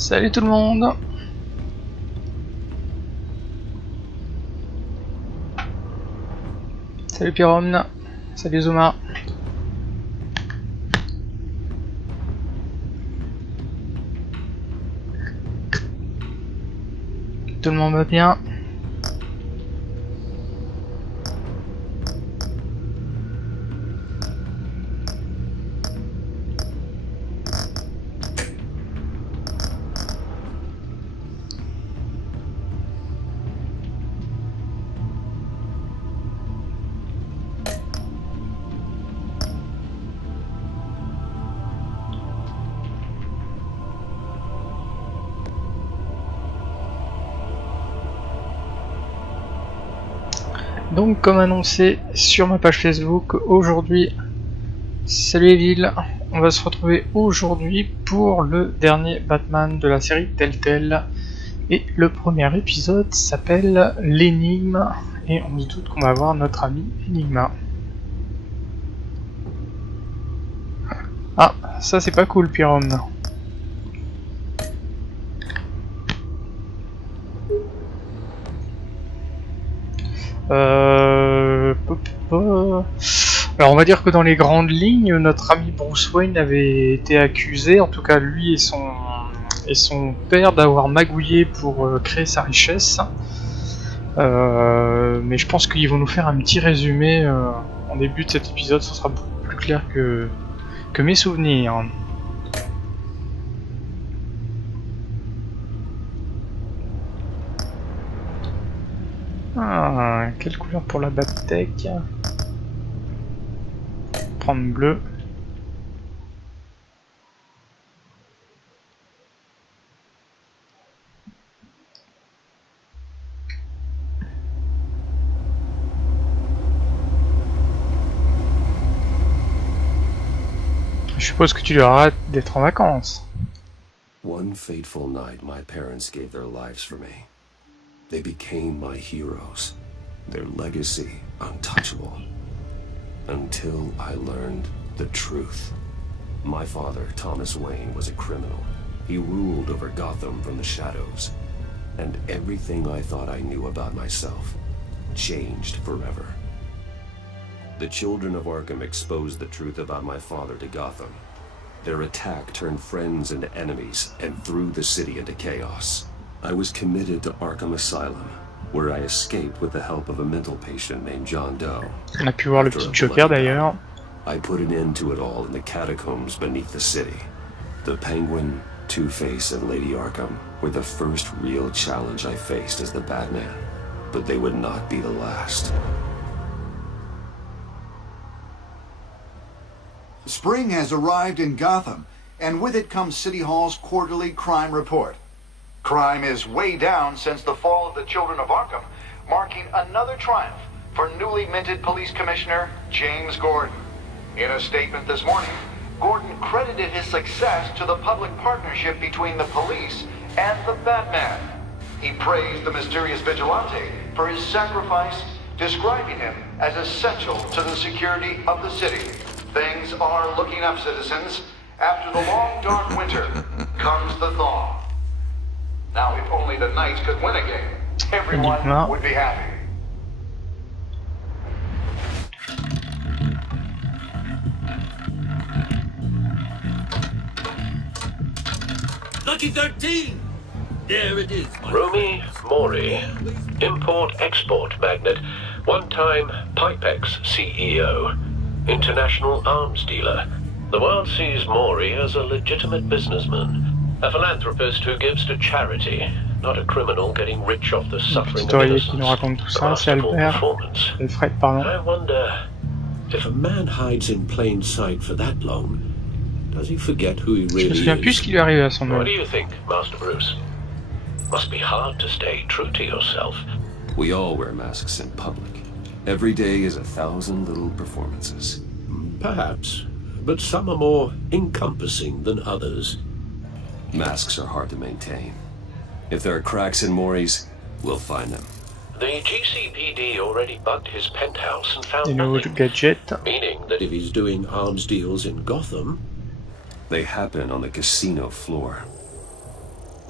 Salut tout le monde. Salut Pyrom. Salut Zuma. Tout le monde va bien? Donc comme annoncé sur ma page Facebook, aujourd'hui, salut Evil, on va se retrouver aujourd'hui pour le dernier Batman de la série Teltale. Et le premier épisode s'appelle l'Énigme, et on se doute qu'on va voir notre ami Énigme. Ah, ça c'est pas cool Pyrom. Alors on va dire que dans les grandes lignes, notre ami Bruce Wayne avait été accusé, en tout cas lui et son père, d'avoir magouillé pour créer sa richesse. Mais je pense qu'ils vont nous faire un petit résumé en début de cet épisode, ce sera beaucoup plus clair que mes souvenirs. Ah, quelle couleur pour la Battech? Prendre bleu. Je suppose que tu leur arrêtes d'être en vacances. One fateful night, my parents gave their lives for me. They became my heroes, their legacy untouchable. Until I learned the truth. My father, Thomas Wayne, was a criminal. He ruled over Gotham from the shadows. And everything I thought I knew about myself changed forever. The children of Arkham exposed the truth about my father to Gotham. Their attack turned friends into enemies and threw the city into chaos. I was committed to Arkham Asylum, where I escaped with the help of a mental patient named John Doe. On a pu voir le petit Joker d'ailleurs. I put an end to it all in the catacombs beneath the city. The Penguin, Two-Face, and Lady Arkham were the first real challenge I faced as the Batman, but they would not be the last. Spring has arrived in Gotham, and with it comes City Hall's quarterly crime report. Crime is way down since the fall of the Children of Arkham, marking another triumph for newly minted Police Commissioner James Gordon. In a statement this morning, Gordon credited his success to the public partnership between the police and the Batman. He praised the mysterious vigilante for his sacrifice, describing him as essential to the security of the city. Things are looking up, citizens. After the long, dark winter comes the thaw. Now, if only the Knights could win a game, everyone would be happy. Lucky 13! There it is. Romy Mori, import-export magnate, one-time Pipex CEO, international arms dealer. The world sees Mori as a legitimate businessman. A philanthropist who gives to charity, not a criminal getting rich off the suffering of innocence. I wonder if a man hides in plain sight for that long, does he forget who he really is? What do you think, Master Bruce? Must be hard to stay true to yourself. We all wear masks in public. Every day is 1,000 little performances. Perhaps, but some are more encompassing than others. Masks are hard to maintain. If there are cracks in Mori's, we'll find them. The GCPD already bugged his penthouse and found nothing, meaning that if he's doing arms deals in Gotham, they happen on the casino floor.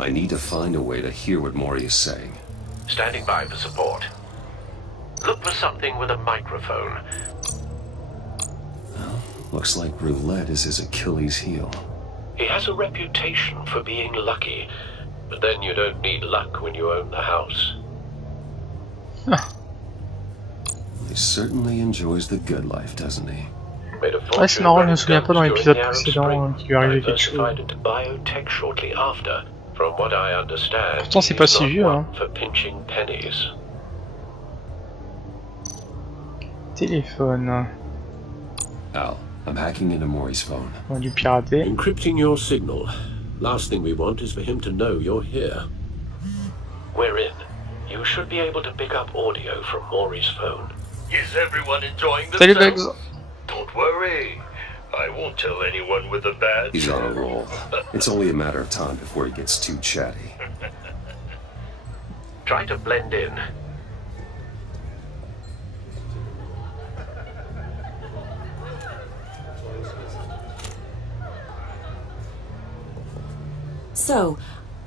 I need to find a way to hear what Mori is saying. Standing by for support. Look for something with a microphone. Well, looks like roulette is his Achilles heel. He has a reputation for being lucky, but then you don't need luck when you own the house. He certainly enjoys the good life, doesn't he? Ouais, c'est marrant, je me souviens pas dans l'épisode précédent qu'il lui arrivait quelque chose. Pourtant, c'est pas si vieux, hein. Téléphone. Al, I'm hacking into Mori's phone. On va du pirater. Encrypting your signal. Last thing we want is for him to know you're here. We're in. You should be able to pick up audio from Maury's phone. Is everyone enjoying Salut themselves? Bugs. Don't worry. I won't tell anyone with a badge. He's on a roll. It's only a matter of time before he gets too chatty. Try to blend in. So,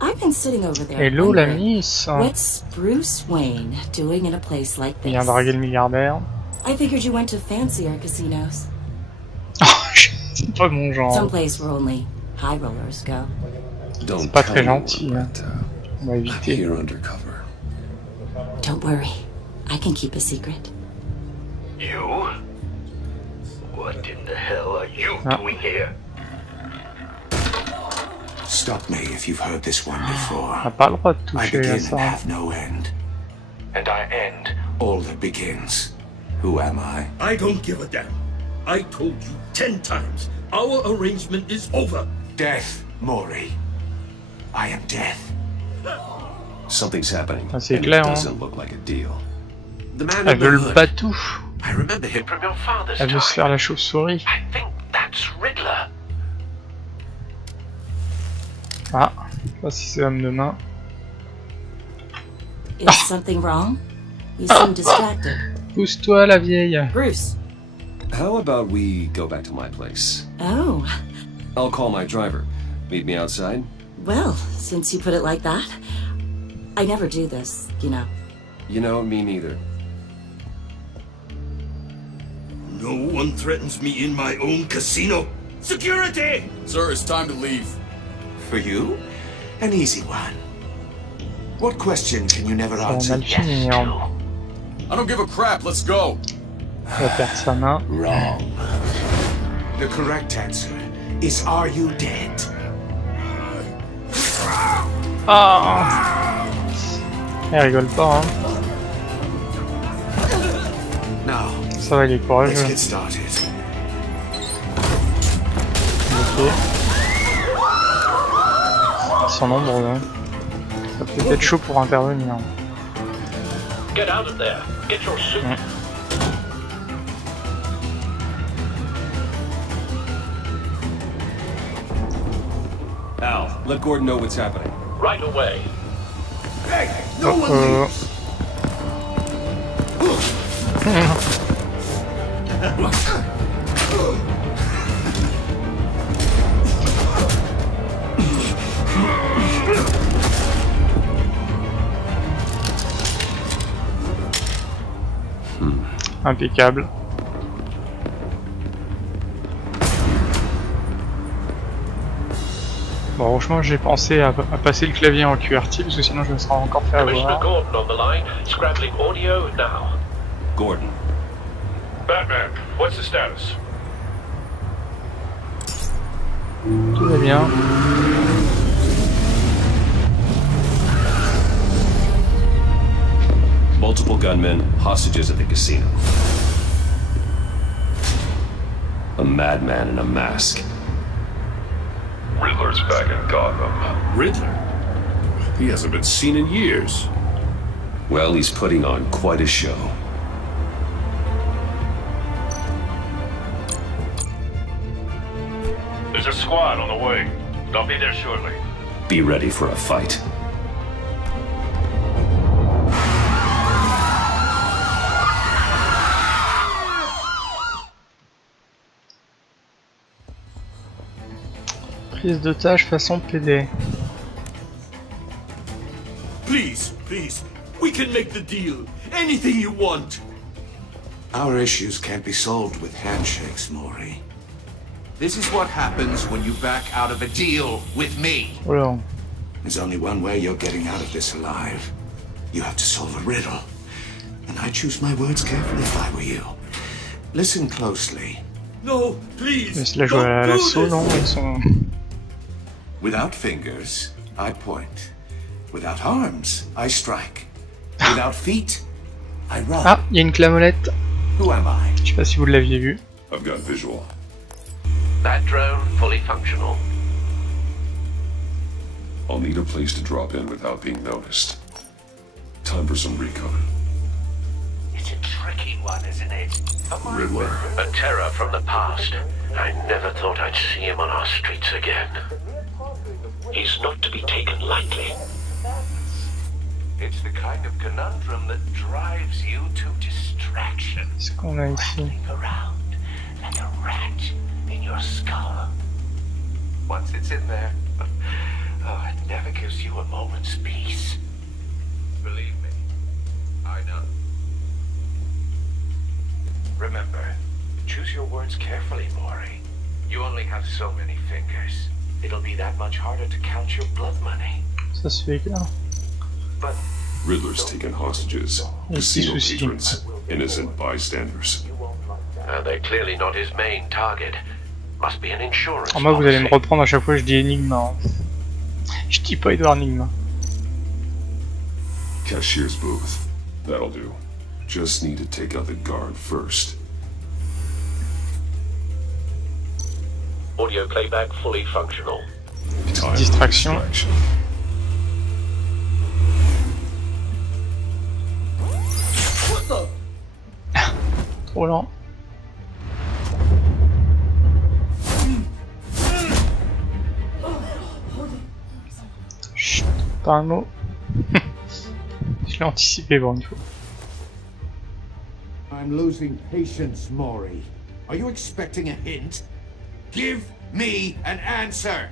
I've been sitting over there. Hello la wondering, miss. what's Bruce Wayne doing in a place like Il vient this? draguer le milliardaire. I figured you went to fancier casinos. C'est pas mon genre. Someplace where only high rollers go. Don't pas tell très anyone, gentil, hein. but, On va I'm éviter. here undercover. Don't worry. I can keep a secret. You? What in the hell are you Ah. doing here? Stop me if you've heard this one On before. n'a pas le droit de I toucher begin à and ça. have no end. And I end all that begins. Who am I? I don't give a damn. I told you 10 times. Our arrangement is over. Death, Mori. I am death. Something's happening. Ah, c'est and clair, it hein. doesn't look like a deal. The man Elle in the veut le hood. batou. I remember him from your father's Elle veut se time. faire la chauve-souris. I think that's Riddler. Ah, je sais pas si c'est homme de main. Is something wrong? You seem distracted. Pousse-toi la vieille. Bruce. How about we go back to my place? Oh, I'll call my driver. Meet me outside? well, since you put it like that. I never do this, you know. You know, me neither. No one threatens me in my own casino. Security! Sir, it's time to leave. For you? An easy one. What question can you never Ça va answer? mal finir. I don't give a crap, let's go. Il va perdre sa main. Wrong. The correct answer is, are you dead? Ah, elle rigole pas, hein. Now, Ça va, il est let's courageux. get started. Ok. Ils sont nombreux, hein. Ça peut être chaud pour intervenir. Get out of there. Get your suit. Al, let Gordon know what's happening. Right away. Hey, no one leaves. Impeccable. Bon, franchement, j'ai pensé à passer le clavier en QWERTY parce que sinon je me serais encore fait Commissioner avoir. Gordon on the line, scrambling audio now. Gordon. Batman, what's the status? Tout va bien. Multiple gunmen, hostages at the casino. A madman in a mask. Riddler's back in Gotham. Riddler? He hasn't been seen in years. Well, he's putting on quite a show. There's a squad on the way. They'll be there shortly. Be ready for a fight. Prise de tâche façon PD. Please, please. We can make the deal. Anything you want. Our issues can't be solved with handshakes, Maury. This is what happens when you back out of a deal with me. Well, there's only one way you're getting out of this alive. You have to solve a riddle. And I choose my words carefully if I were you. Listen closely. No, please. laisse la jouer à l'assaut, non? Ils sont... Without fingers, I point. Without arms, I strike. Without feet, I run. Ah, il y a une clamolette. Who am I? Je sais pas si vous l'aviez vu. I've got visual. That drone fully functional. I'll need a place to drop in without being noticed. Time for some recon. It's a tricky one, isn't it? Riddler. A terror from the past. I never thought I'd see him on our streets again. He's not to be taken lightly. It's the kind of conundrum that drives you to distraction. Ce qu'on a ici. Running around like a rat in your skull. Once it's in there, oh, it never gives you a moment's peace. Believe me, I know. Remember, choose your words carefully, Maury. You only have so many fingers. It'll be that much harder to count your blood money. Ça se fait là. But Riddler's taken hostages. Casino patrons. Innocent bystanders. They're clearly not his main target. Must be an insurance Alors moi vous allez me policy. reprendre à chaque fois que je dis Énigme. Hein. Je dis pas Edouard Énigme. Cashier's booth. That'll do. Just need to take out the guard first. Audio playback fully functional. Time for Distraction. Trop lent. Chut, pas un mot. Je l'ai anticipé pour une fois. I'm losing patience, Maury. Are you expecting a hint? Give me an answer!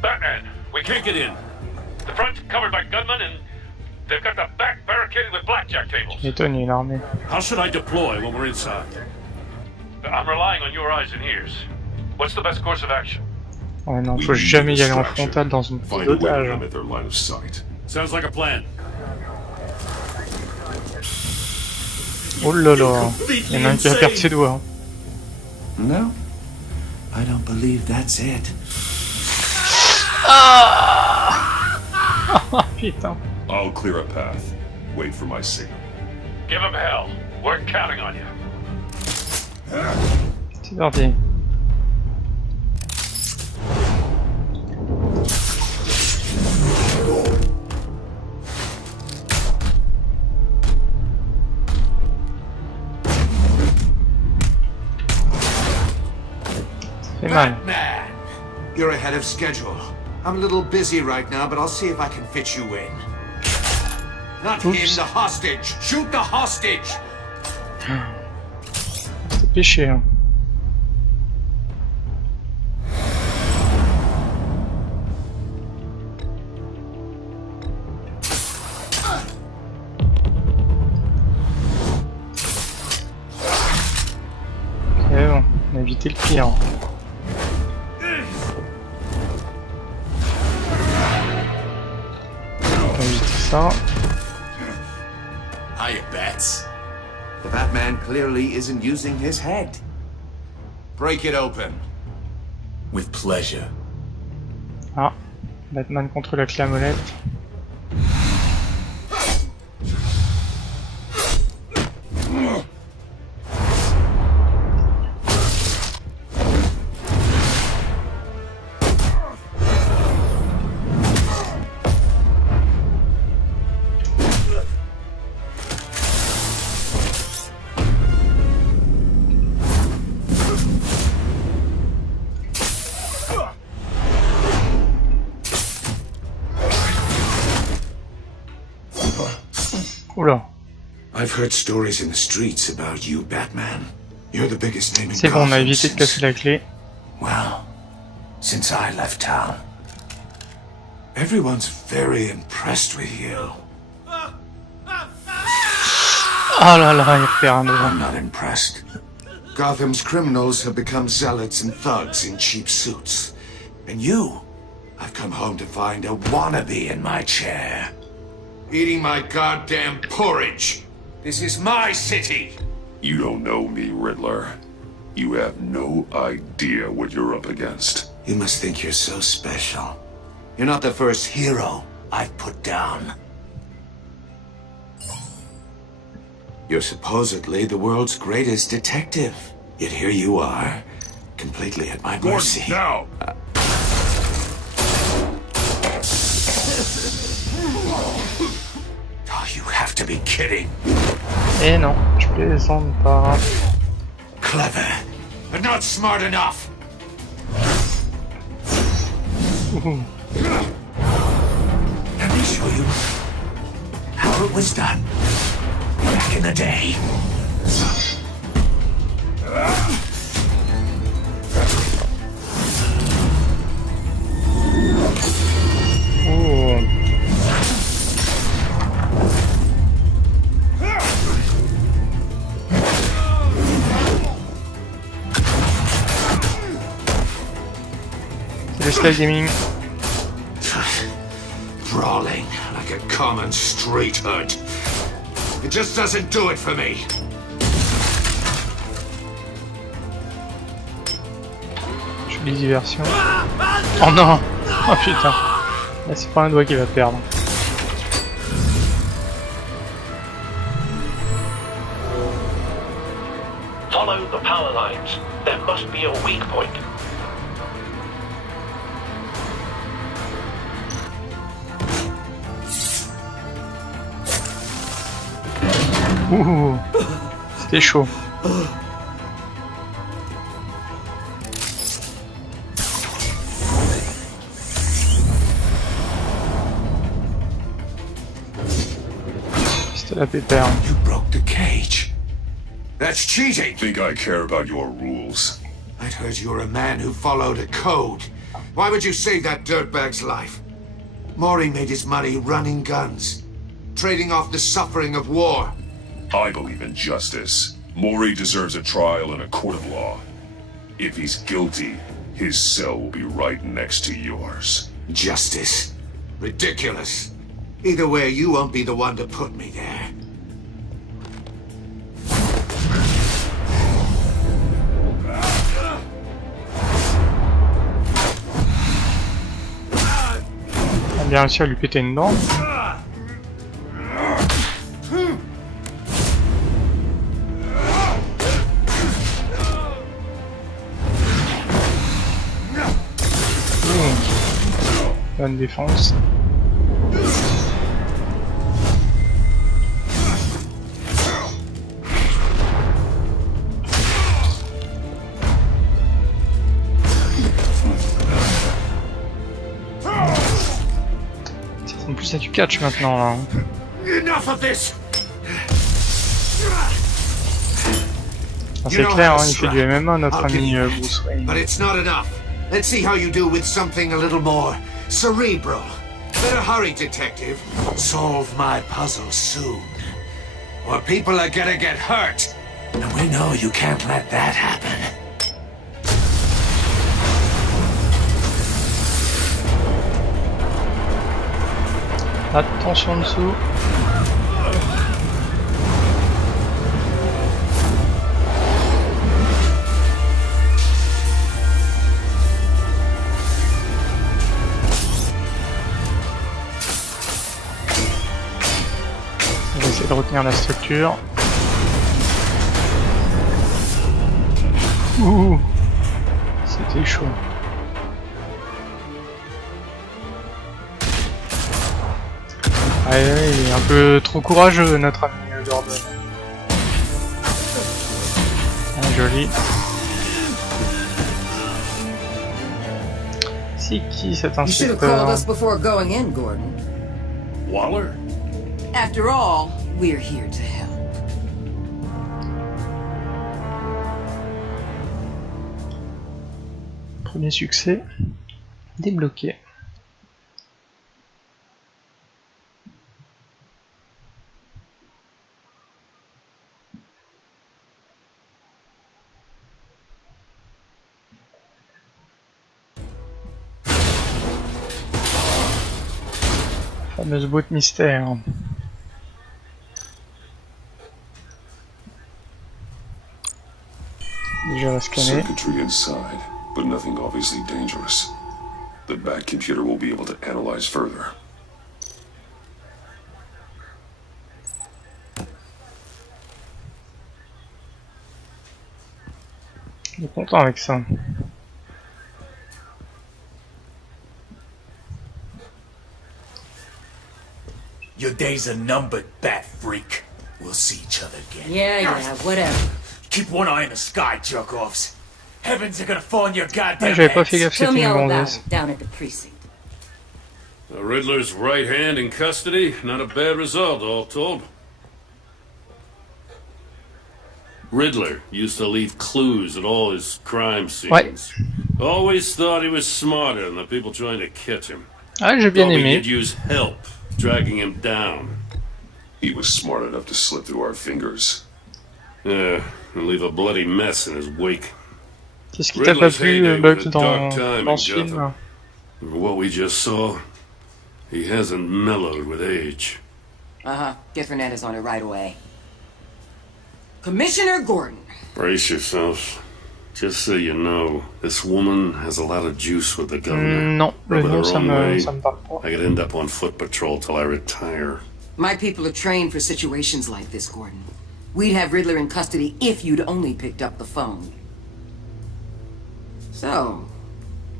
Batman, we can't get in. The front's covered by gunmen and they've got the back barricaded with blackjack tables. M'étonne, il y a une armée. How should I deploy when we're inside? I'm relying on your eyes and ears. What's the best course of action? Ouais, non, faut jamais y aller en frontal dans une Find a way to otage. limit their line of sight. Sounds like a plan. Oh là là, il y en a un qui va perdre ses doigts. No, I don't believe that's it. Putain. I'll clear a path. Wait for my signal. Give him hell. We're counting on you. C'est parti. C'est mal. Batman! You're ahead of schedule. I'm a little busy right now, but I'll see if I can fit you in. Not him, the hostage! Shoot the hostage! C'est péché, hein. Ok, bon, on a évité le pire. On a évité ça. Hiya, Bats. The Batman clearly isn't using his head. Break it open. With pleasure. Ah, Batman contre la clamolette. Oula. I've heard stories in the streets about you, Batman. You're the biggest name in C'est bon, on a Gotham évité de casser la clé. Well, since I left town. Everyone's very impressed with you. Ah là là, il repère un I'm nouveau. not impressed. Gotham's criminals have become zealots and thugs in cheap suits. And you, I've come home to find a wannabe in my chair. Eating my goddamn porridge. This is my city. You don't know me, Riddler. You have no idea what you're up against. You must think you're so special. You're not the first hero I've put down. You're supposedly the world's greatest detective. Yet here you are, completely at my mercy. Now! Oh, you have to be kidding. Et non, je plaisante pas. Clever, but not smart enough. Let me show you how it was done back in the day. Oh. C'est le style gaming. Brawling like a common street hood. It just doesn't do it for me. Jolie diversion. Oh non. Oh putain. Là c'est pas un doigt qui va perdre. Follow the power lines. There must be a weak point. Ouh. C'était chaud. C'était la pépère. You broke the cage. That's cheating. Think I care about your rules? I'd heard you were a man who followed a code. Why would you save that dirtbag's life? Maury made his money running guns, trading off the suffering of war. I believe in justice. Maury deserves a trial in a court of law. If he's guilty, his cell will be right next to yours. Justice. Ridiculous. Either way, you won't be the one to put me there. On a bien réussi à lui péter une dent. Bonne défense. Ça ressemble plus à du catch maintenant là. Enough of this. Ah, c'est clair, hein, il fait du MMA notre ami Bruce Wayne. But it's not enough. Let's see how you do with something a little more cerebral. Better hurry, detective. Solve my puzzle soon. Or people are gonna get hurt. And we know you can't let that happen. Attention en dessous. On va essayer de retenir la structure. Ouh, c'était chaud. Ouais, il est un peu trop courageux notre ami Gordon. Ah, joli. C'est qui cet You should have called us inspecteur? before going in, Gordon. Waller? After all, we're here to help. Premier succès débloqué. Fameuse boîte mystère. Déjà on va scanner. Circuitry inside, but nothing obviously dangerous. The back computer will be able to analyze further. Il est content avec ça. Your days are numbered, bat freak. We'll see each other again. Yeah, whatever. Keep one eye in the sky, jerk-offs. Heavens are gonna fall on your goddamn Ah, j'avais pas fait heads. gaffe, c'était une gonzesse. Down at the precinct. The Riddler's right hand in custody. Not a bad result, all told. Riddler used to leave clues at all his crime scenes. Always thought he was smarter than the people trying to catch him. Ah, j'ai bien Thought aimé. he'd use help, dragging him down. He was smart enough to slip through our fingers. Yeah, and leave a bloody mess in his wake. Qu'est-ce qui t'a pas plu, Bugs, dans ce film? For what we just saw, he hasn't mellowed with age. Get Fernandez on it right away. Commissioner Gordon. Brace yourself. Just so you know, this woman has a lot of juice with the governor. Non, le With nom her ça own me way, parle pas. I could end up on foot patrol till I retire. My people are trained for situations like this, Gordon. We'd have Riddler in custody if you'd only picked up the phone. So,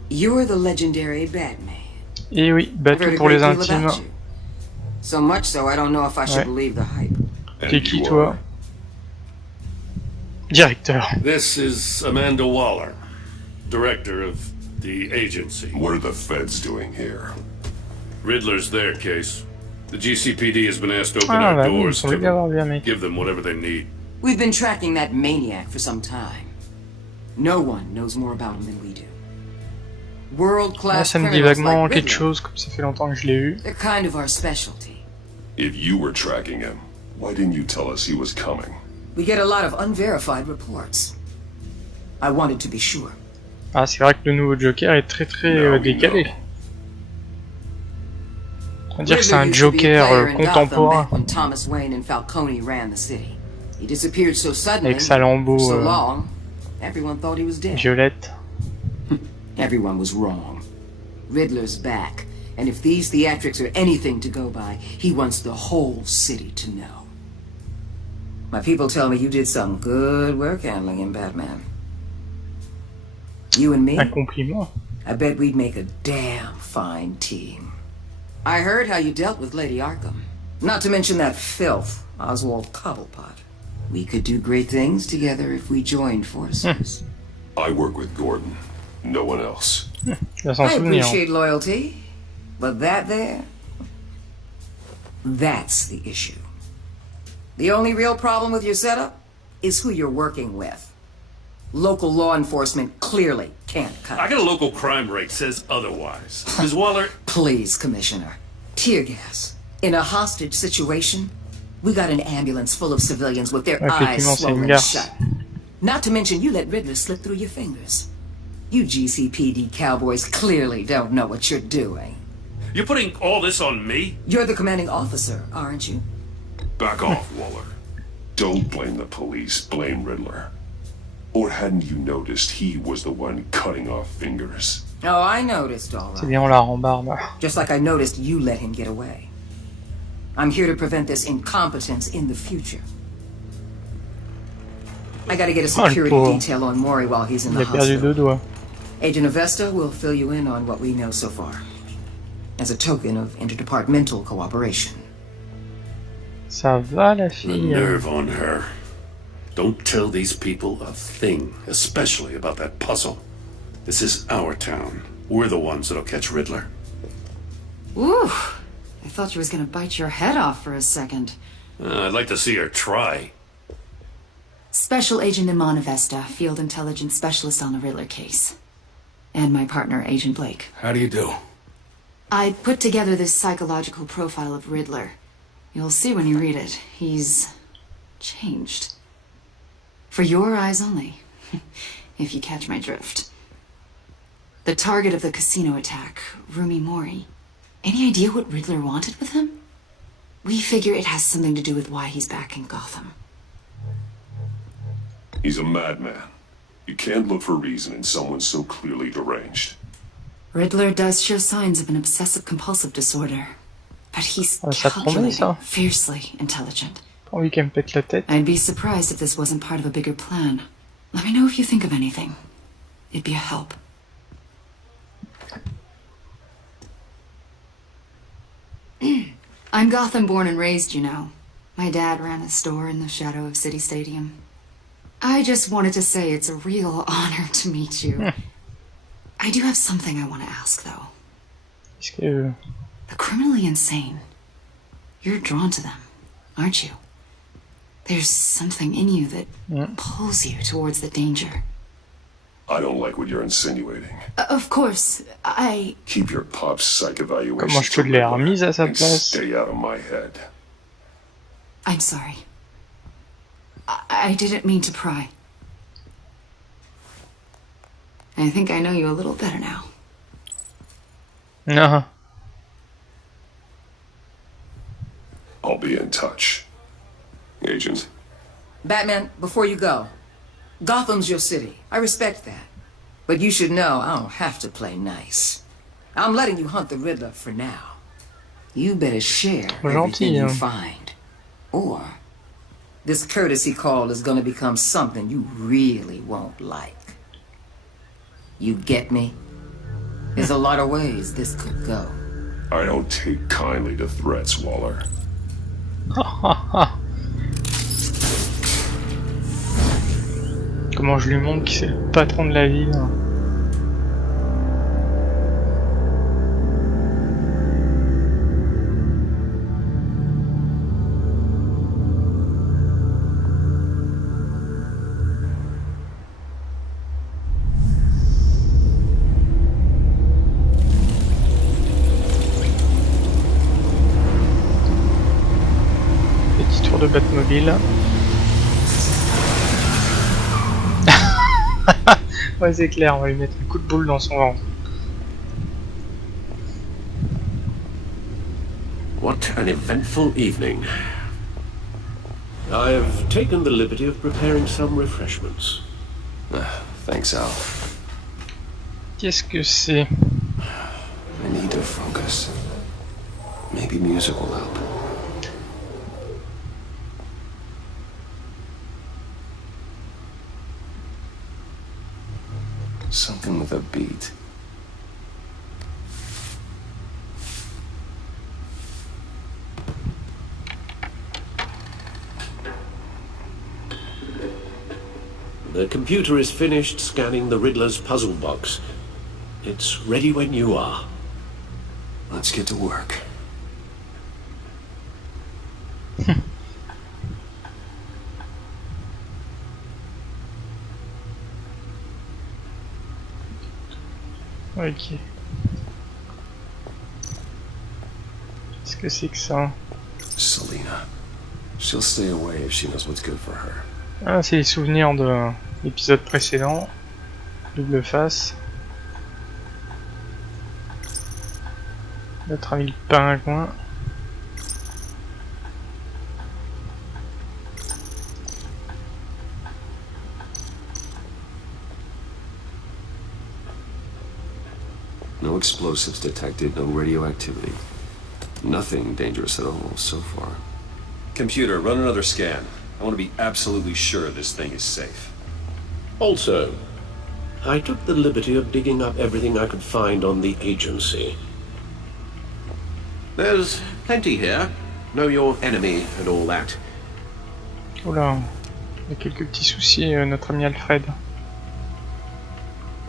you're the legendary Batman. Et oui, battu pour les intimes. So much so, I don't know if I should believe the hype. T'es qui, toi? Directeur. This is Amanda Waller, director of the agency. What are the feds doing here? Riddler's their case. The GCPD has been asked to open Ah, our bah oui, doors on to l'a bien voir, bien, mec. give them whatever they need. We've been tracking that maniac for some time. No one knows more about him than we do. Ah, World-class ça me dit criminals vaguement like quelque Riddler. chose, comme ça fait longtemps que je l'ai eu. They're kind of our specialty. If you were tracking him, why didn't you tell us he was coming? We get a lot of unverified reports. I wanted to be sure. Ah, c'est vrai que le nouveau Joker est très décalé. On va dire que c'est un Joker contemporain. When Thomas Wayne and Falcone ran the city. He disappeared so suddenly, Avec sa lambeau so long, everyone thought he was dead. violette. Everyone was wrong. Riddler's back, and if these theatrics are anything to go by, he wants the whole city to know. My people tell me you did some good work handling him, Batman. You and me? Un compliment. I bet we'd make a damn fine team. I heard how you dealt with Lady Arkham. Not to mention that filth, Oswald Cobblepot. We could do great things together if we joined forces. I work with Gordon. No one else. I appreciate loyalty, but that there, that's the issue. The only real problem with your setup is who you're working with. Local law enforcement clearly can't cut I got a local crime rate says otherwise. Ms. Waller... Please, Commissioner. Tear gas. In a hostage situation, we got an ambulance full of civilians with their eyes swollen shut. Not to mention you let Riddler slip through your fingers. You GCPD cowboys clearly don't know what you're doing. You're putting all this on me? You're the commanding officer, aren't you? Back off, Waller. Don't blame the police, blame Riddler. Or hadn't you noticed he was the one cutting off fingers? Oh, I noticed, all C'est right. bien, on la rembarbe. Just like I noticed you let him get away. I'm here to prevent this incompetence in the future. I gotta get a security detail on Maury while he's in the Il a perdu hospital. 2 doigts. Agent Avesta will fill you in on what we know so far, as a token of interdepartmental cooperation. Ça va, la The fille. nerve on her. Don't tell these people a thing, especially about that puzzle. This is our town. We're the ones that'll catch Riddler. Ooh, I thought you was gonna bite your head off for a second. I'd like to see her try. Special Agent Iman Avesta, Field Intelligence Specialist on the Riddler case. And my partner, Agent Blake. How do you do? I put together this psychological profile of Riddler. You'll see when you read it. He's changed. For your eyes only, if you catch my drift. The target of the casino attack, Rumi Mori, Any idea what Riddler wanted with him? We figure it has something to do with why he's back in Gotham. He's a madman. You can't look for reason in someone so clearly deranged. Riddler does show signs of an obsessive-compulsive disorder. But he's calculating, fiercely intelligent. I'd be surprised if this wasn't part of a bigger plan. Let me know if you think of anything. It'd be a help. I'm Gotham born and raised, you know. My dad ran a store in the shadow of City Stadium. I just wanted to say it's a real honor to meet you. I do have something I want to ask, though. The criminally insane. You're drawn to them, aren't you? There's something in you that pulls you towards the danger. I don't like what you're insinuating. Of course, I... Keep your pop's psych evaluation. Comment je peux l'ai remise à sa place? Stay out of my head. I'm sorry. I didn't mean to pry. I think I know you a little better now. No. I'll be in touch. Agent. Batman, before you go, Gotham's your city. I respect that. But you should know I don't have to play nice. I'm letting you hunt the Riddler for now. You better share everything you find. Or this courtesy call is going to become something you really won't like. You get me? There's a lot of ways this could go. I don't take kindly to threats, Waller. Comment je lui montre que c'est le patron de la ville. Petit tour de Batmobile. Ouais, c'est clair, on va lui mettre un coup de boule dans son ventre. What an eventful evening. I've taken the liberty of preparing some refreshments. Thanks, Al. Qu'est-ce que c'est? I need to focus. Maybe music will help. Something with a beat. The computer is finished scanning the Riddler's puzzle box. It's ready when you are. Let's get to work. Ok. Qu'est-ce que c'est que ça? Selena. She'll stay away if she knows what's good for her. Ah, c'est les souvenirs de l'épisode précédent. Double face. Notre ami le pingouin. No explosives detected, no radioactivity. Nothing dangerous at all so far. Computer, run another scan. I want to be absolutely sure this thing is safe. Also, I took the liberty of digging up everything I could find on the agency. There's plenty here. Know your enemy and all that. Oula, il y a quelques petits soucis, notre ami Alfred.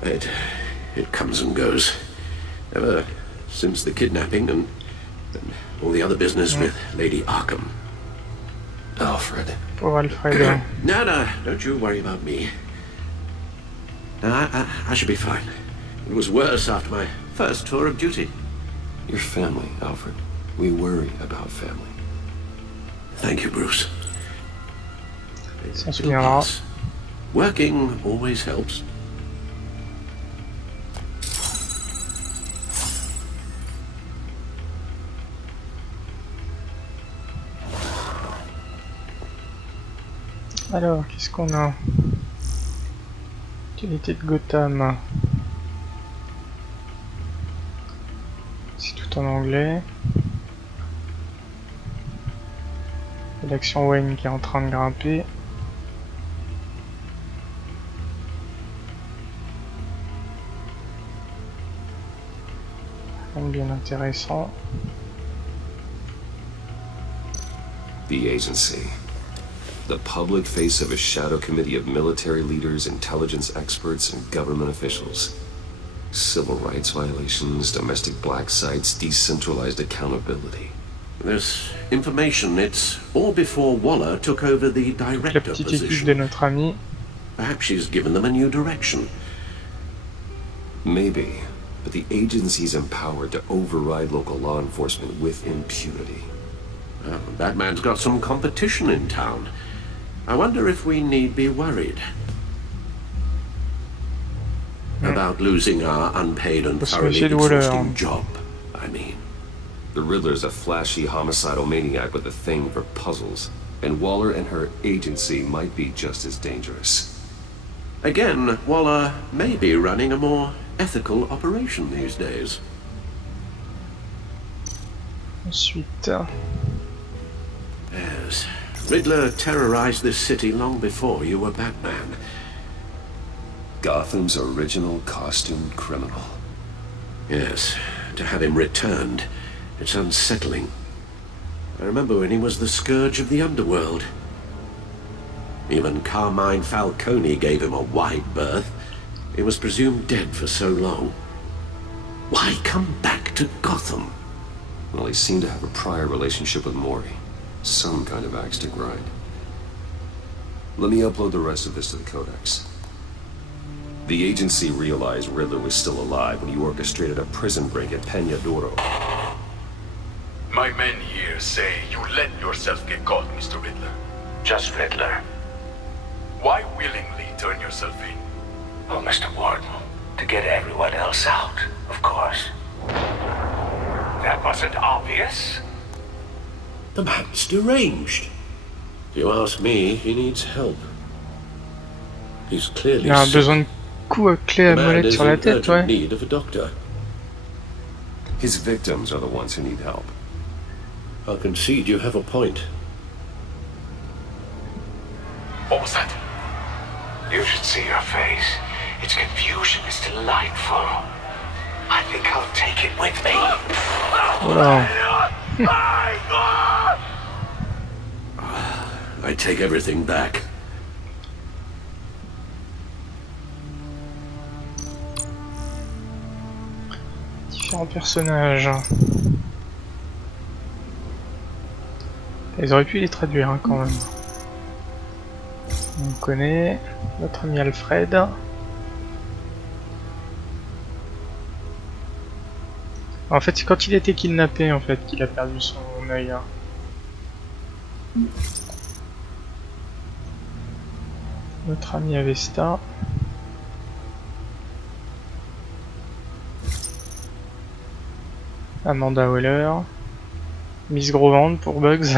It comes and goes. Ever since the kidnapping and all the other business with Lady Arkham. Alfred. Poor Alfred. No, don't you worry about me. No, I should be fine. It was worse after my first tour of duty. Your family, Alfred. We worry about family. Thank you, Bruce. S'en souviendra. Working always helps. Alors, qu'est-ce qu'on a? Qualité de Gotham. C'est tout en anglais. L'action Wayne qui est en train de grimper. Rien de bien intéressant. The agency. The public face of a shadow committee of military leaders, intelligence experts, and government officials. Civil rights violations, domestic black sites, decentralized accountability. This information, it's all before Waller took over the director La petite équipe position. de notre ami. Perhaps she's given them a new direction. Maybe, but the agency's empowered to override local law enforcement with impunity. Well, Batman's got some competition in town. I wonder if we need be worried about losing our unpaid and thoroughly exhausting job, I mean. The Riddler's a flashy homicidal maniac with a thing for puzzles, and Waller and her agency might be just as dangerous. Again, Waller may be running a more ethical operation these days. Ensuite... Yes. Riddler terrorized this city long before you were Batman. Gotham's original costumed criminal. Yes, to have him returned, it's unsettling. I remember when he was the scourge of the underworld. Even Carmine Falcone gave him a wide berth. He was presumed dead for so long. Why come back to Gotham? Well, he seemed to have a prior relationship with Mori. Some kind of axe to grind. Let me upload the rest of this to the Codex. The agency realized Riddler was still alive when he orchestrated a prison break at Peñadoro. My men here say you let yourself get caught, Mr. Riddler. Just Riddler. Why willingly turn yourself in? Oh, Mr. Warden, to get everyone else out, of course. That wasn't obvious. The man's deranged. If you ask me, he needs help. He's clearly Il a besoin de coups à clé à molette sur la tête, ouais. Need of a doctor. His victims are the ones who need help. I'll concede you have a point. What was that? You should see your face. Its confusion is delightful. I think I'll take it with me. I take everything back. Différents personnages. Ils auraient pu les traduire hein, quand même. On connaît notre ami Alfred. En fait, c'est quand il était kidnappé en fait qu'il a perdu son œil. Hein. Notre ami Avesta. Amanda Waller. Miss Grovand pour Bugs.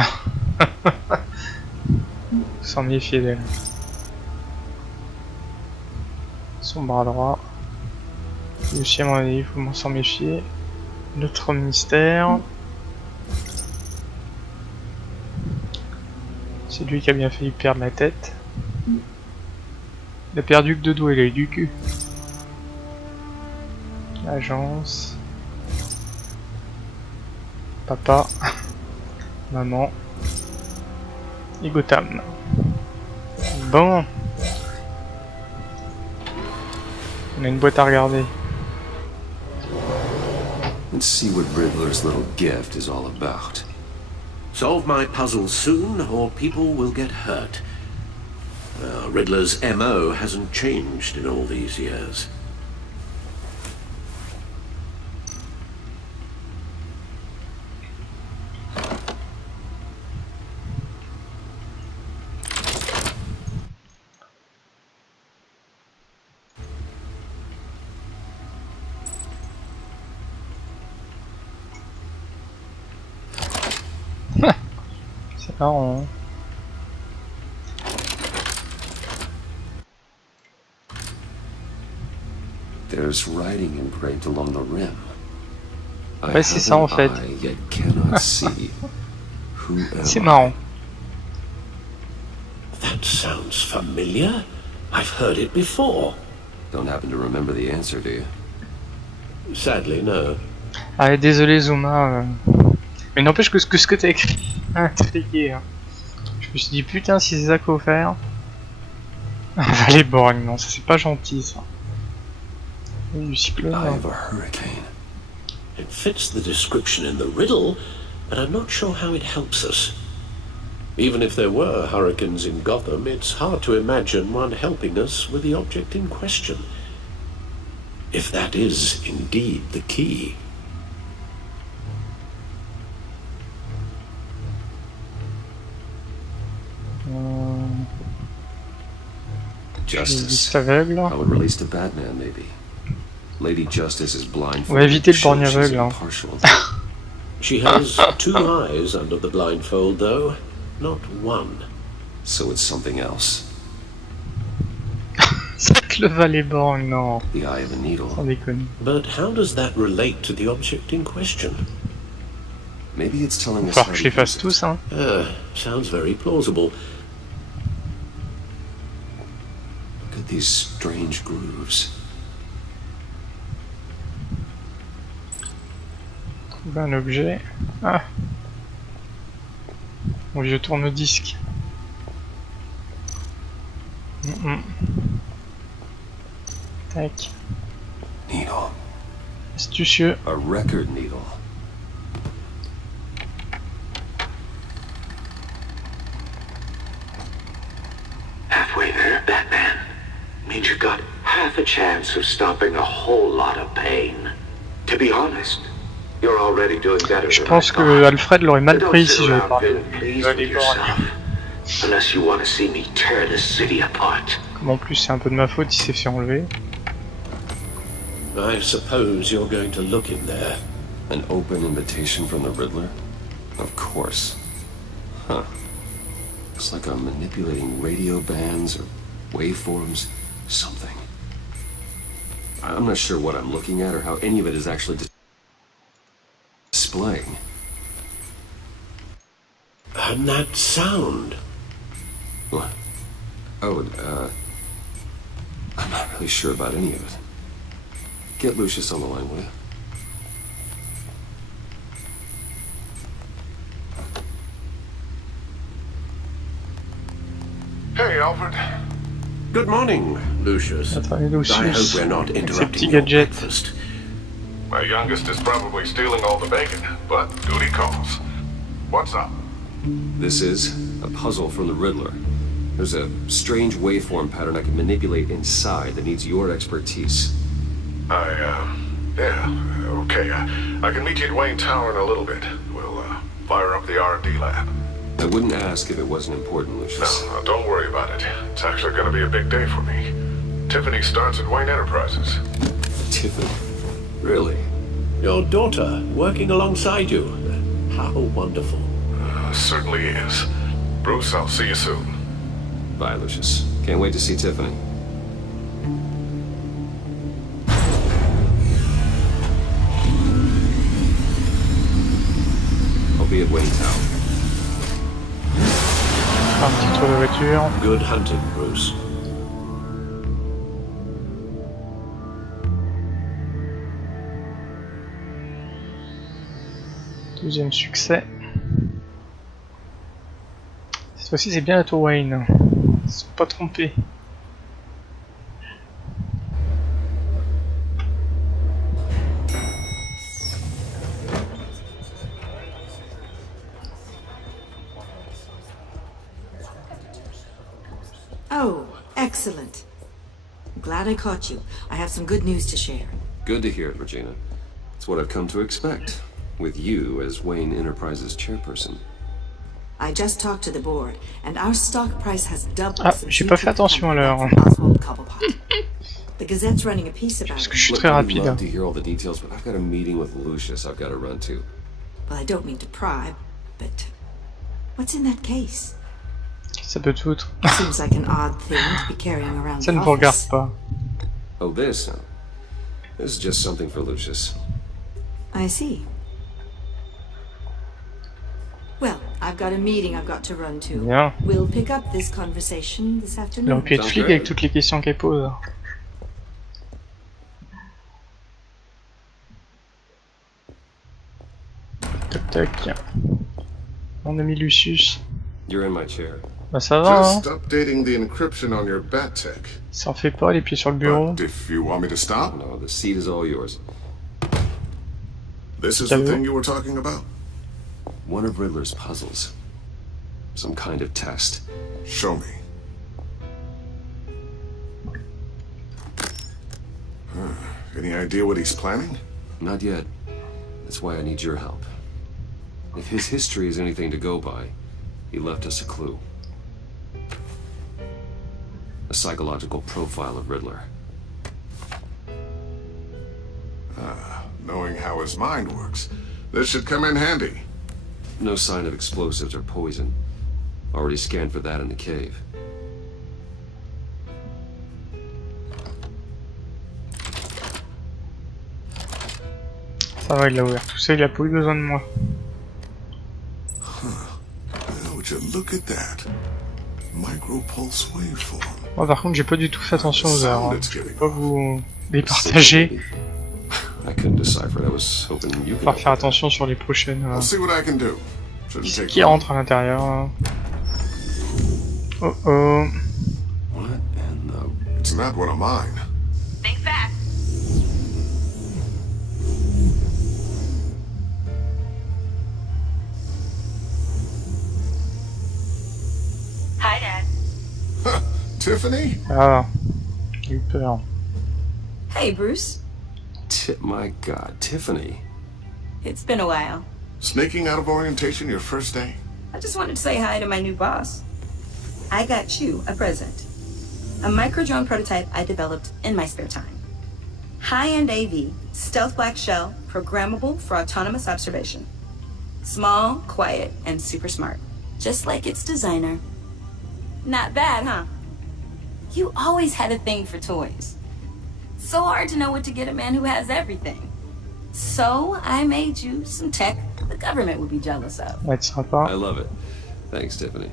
S'en méfier d'elle. Son bras droit. Et aussi à mon avis, il faut s'en méfier. Notre mystère. C'est lui qui a bien failli perdre la tête. Il a perdu que 2 doigts, il a eu du cul. L'agence. Papa. Maman. Et Gotham. Bon. On a une boîte à regarder. Let's see what Riddler's little gift is all about. Solve my puzzle soon, or people will get hurt. Riddler's MO hasn't changed in all these years. C'est marrant. Hein. There's writing engraved along the rim. Ouais, c'est ça en fait. C'est marrant. That sounds familiar. I've heard it before. Don't happen to remember the answer, do you? Sadly, no. Ah, désolé Zuma. Mais n'empêche que ce que t'as écrit, intrigué. Hein. Je me suis dit putain si c'est ça qu'il faut faire. Valley Borgne, non, ça c'est pas gentil ça. Du cyclone. It fits the description in the riddle, but I'm not sure how it helps us. Even if there were hurricanes in Gotham, it's hard to imagine one helping us with the object in question. If that is indeed the key. Justice. I would release the Batman, maybe. Lady Justice is blindfolded. On va éviter le borgne aveugle. Hein. She has 2 eyes under the blindfold, though, not 1. So it's something else. C'est le Valley Borgne, non. The eye of a needle. Sans déconner. But how does that relate to the object in question? Maybe it's telling us how que je les fasse tous, hein. Sounds very plausible. Look at these strange grooves. Trouver un objet. Ah. Mon vieux tourne-disque. Tac. Needle. Astucieux. A record needle. Halfway there, Batman. Means you've got half a chance of stopping a whole lot of pain. To be honest, you're already doing better. Je pense que Alfred l'aurait mal pris si je l'avais parlé. Unless you want to see me tear this city apart. Comme en plus c'est un peu de ma faute, il s'est fait enlever. I suppose you're going to look in there. An open invitation from the Riddler? Of course. Huh. Looks like I'm manipulating radio bands or waveforms. Something. I'm not sure what I'm looking at or how any of it is actually displaying. And that sound. What? Oh, I'm not really sure about any of it. Get Lucius on the line, will you? Hey, Alfred. Good morning, Lucius. I hope we're not interrupting your breakfast. My youngest is probably stealing all the bacon, but duty calls. What's up? This is a puzzle from the Riddler. There's a strange waveform pattern I can manipulate inside that needs your expertise. Yeah, okay. I can meet you at Wayne Tower in a little bit. We'll, fire up the R&D lab. I wouldn't ask if it wasn't important, Lucius. No, don't worry about it. It's actually gonna be a big day for me. Tiffany starts at Wayne Enterprises. Tiffany? Really? Your daughter, working alongside you. How wonderful. Certainly is. Bruce, I'll see you soon. Bye, Lucius. Can't wait to see Tiffany. I'll be at Wayne Tower. Un petit tour de voiture. Good hunting, Bruce. Deuxième succès. Cette fois-ci, c'est bien la tour Wayne. Ils se sont pas trompés. Oh, excellent. Glad I caught you. I have some good news to share. Good to hear it, Regina. It's what I've come to expect, with you as Wayne Enterprises chairperson. I just talked to the board, and our stock price has doubled. Ah, j'ai pas fait attention à l'heure. The Gazette's running a piece about it. Parce que je suis très rapide. I'd love to hear all the details, but I've got a meeting with Lucius I've got to run to. Well, I don't mean to pry, but what's in that case? Ça peut tout. Seems like an odd thing to be carrying around. Ça ne vous regarde pas. Oh, this? This is just something for Lucius. I see. Well, I've got a meeting I've got to run to. Bien. We'll pick up this conversation this Il afternoon. aurait pu être flic avec toutes les questions qu'elle pose. Tac tac. Mon ami Lucius. You're in my chair. Bah ça va, hein. Just updating the encryption on your bat tech. Ça en fait pas, les pieds sur le bureau. But if you want me to stop? No, the seat is all yours. This is the thing you were talking about? One of Riddler's puzzles. Some kind of test. Show me. Any idea what he's planning? Not yet. That's why I need your help. If his history is anything to go by, he left us a clue. A psychological profile of Riddler. Knowing how his mind works, this should come in handy. No sign of explosives or poison. Already scanned for that in the cave. Ça va, il l'a ouvert tout seul, il a pas eu besoin de moi. Would you look at that? Micro-pulse waveform. Moi par contre j'ai pas du tout fait attention aux heures, hein. Je peux pas vous les partager. Faut pas faire attention sur les prochaines. Qui c'est qui rentre à l'intérieur là? Oh oh. It's not one of mine. Think fast. Hi, Dad. Tiffany? Ah, j'ai eu peur. Hey, Bruce. My God, Tiffany. It's been a while. Sneaking out of orientation your first day? I just wanted to say hi to my new boss. I got you a present. A micro-drone prototype I developed in my spare time. High-end AV, stealth black shell, programmable for autonomous observation. Small, quiet, and super smart. Just like its designer. Not bad, huh? You always had a thing for toys. So hard to know what to get a man who has everything. So I made you some tech the government would be jealous of. That's sympa. I love it. Thanks, Tiffany.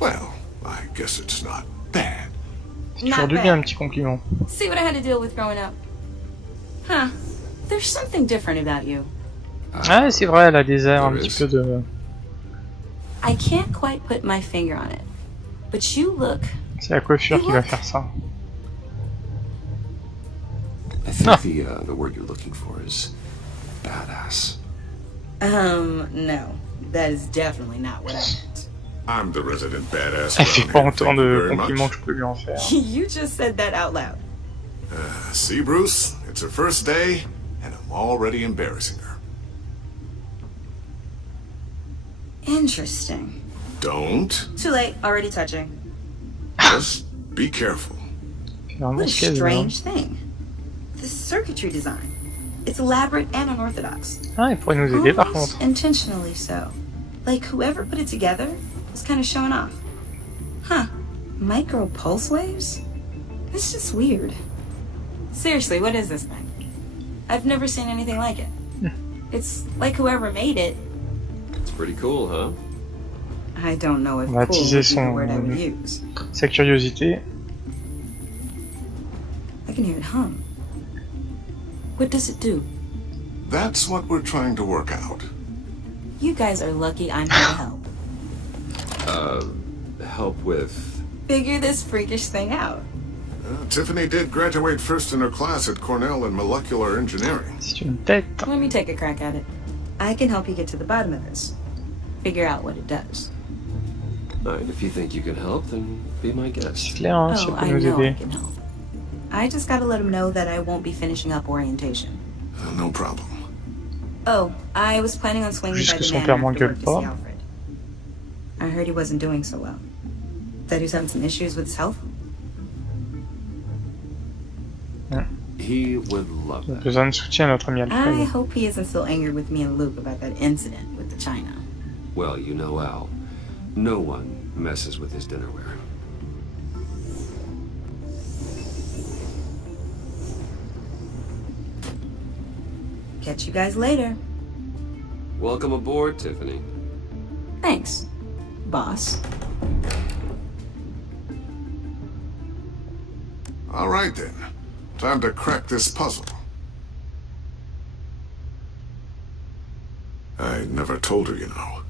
Well, I guess it's not bad. C'est toujours du bien un petit compliment. See what I had to deal with growing up. Huh. There's something different about you. Ah, c'est vrai, elle a des airs un petit peu de... I can't quite put my finger on it. But you look... C'est la coiffure qui va faire ça. I think the word you're looking for is badass. No. That is definitely not what I meant. I'm the resident badass. Elle fait pas autant de compliments que je peux lui en faire. You just said that out loud. See, Bruce? It's her first day, and I'm already embarrassing her. Interesting. Don't. Too late. Already touching. Just be careful. What a strange thing. The circuitry design. It's elaborate and unorthodox. Ah, il pourrait nous aider par contre. Intentionally so. Like whoever put it together was kind of showing off. Huh. Micro pulse waves? It's just weird. Seriously, what is this thing? I've never seen anything like it. It's like whoever made it. It's pretty cool, huh? I don't know if On va cool attiser would be the word I would use. sa curiosité. I can hear it hum. What does it do? That's what we're trying to work out. You guys are lucky I'm here to help. Help with... Figure this freakish thing out. Tiffany did graduate first in her class at Cornell in molecular engineering. C'est une tête. Let me take a crack at it. I can help you get to the bottom of this. Figure out what it does. Alright, if you think you can help, then be my guest. C'est clair, hein, si elle peut nous I aider. can help. I just gotta let him know that I won't be finishing up orientation. No problem. Oh, I was planning on swinging Juste by que the son manor père after work to m'engueule see pas. Alfred. I heard he wasn't doing so well. That he was having some issues with his health. He would love Il a that. besoin de soutien à notre ami I Alfred. hope he isn't still angry with me and Luke about that incident with the China. Well, you know Al. No one messes with his dinnerware. catch you guys later. Welcome aboard, Tiffany. Thanks, boss. All right, then. Time to crack this puzzle. I never told her, you know.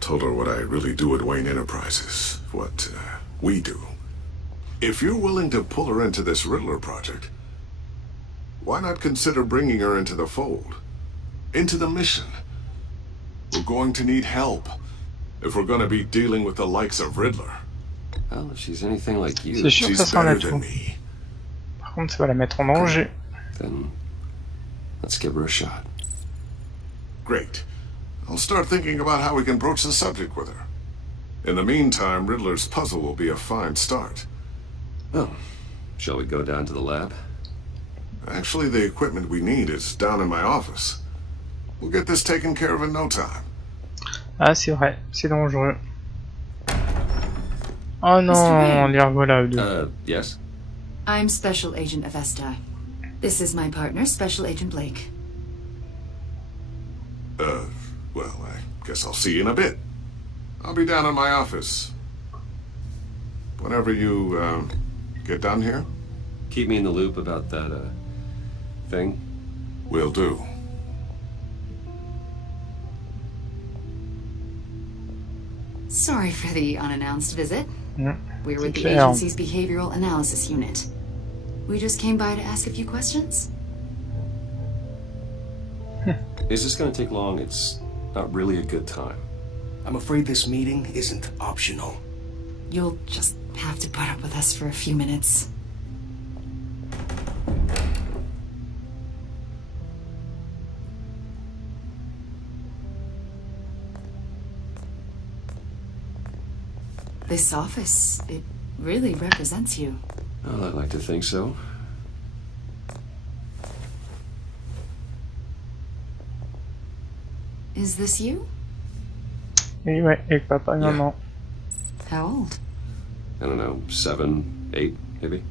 Told her what I really do at Wayne Enterprises. What, we do. If you're willing to pull her into this Riddler project, why not consider bringing her into the fold? Into the mission? We're going to need help if we're going to be dealing with the likes of Riddler. Well, if she's anything like you, C'est sûr que ça sera un atout. Par contre, ça va la mettre en danger. Then let's give her a shot. Great. I'll start thinking about how we can broach the subject with her. In the meantime, Riddler's puzzle will be a fine start. Oh, shall we go down to the lab? Actually, the equipment we need is down in my office. We'll get this taken care of in no time. Ah, c'est vrai, c'est dangereux. Oh non, les revoilà. Yes? I'm Special Agent Avesta. This is my partner, Special Agent Blake. Well, I guess I'll see you in a bit. I'll be down in my office. Whenever you, get done here? Keep me in the loop about that, thing? Will do. Sorry for the unannounced visit. Mm, We're with the clair. agency's Behavioral Analysis Unit. We just came by to ask a few questions. Is this gonna take long? It's not really a good time. I'm afraid this meeting isn't optional. You'll just have to put up with us for a few minutes. This office, it really represents you. Well, I'd like to think so. Is this you? Et ouais, avec papa et maman. How old? I don't know, 7, 8, maybe?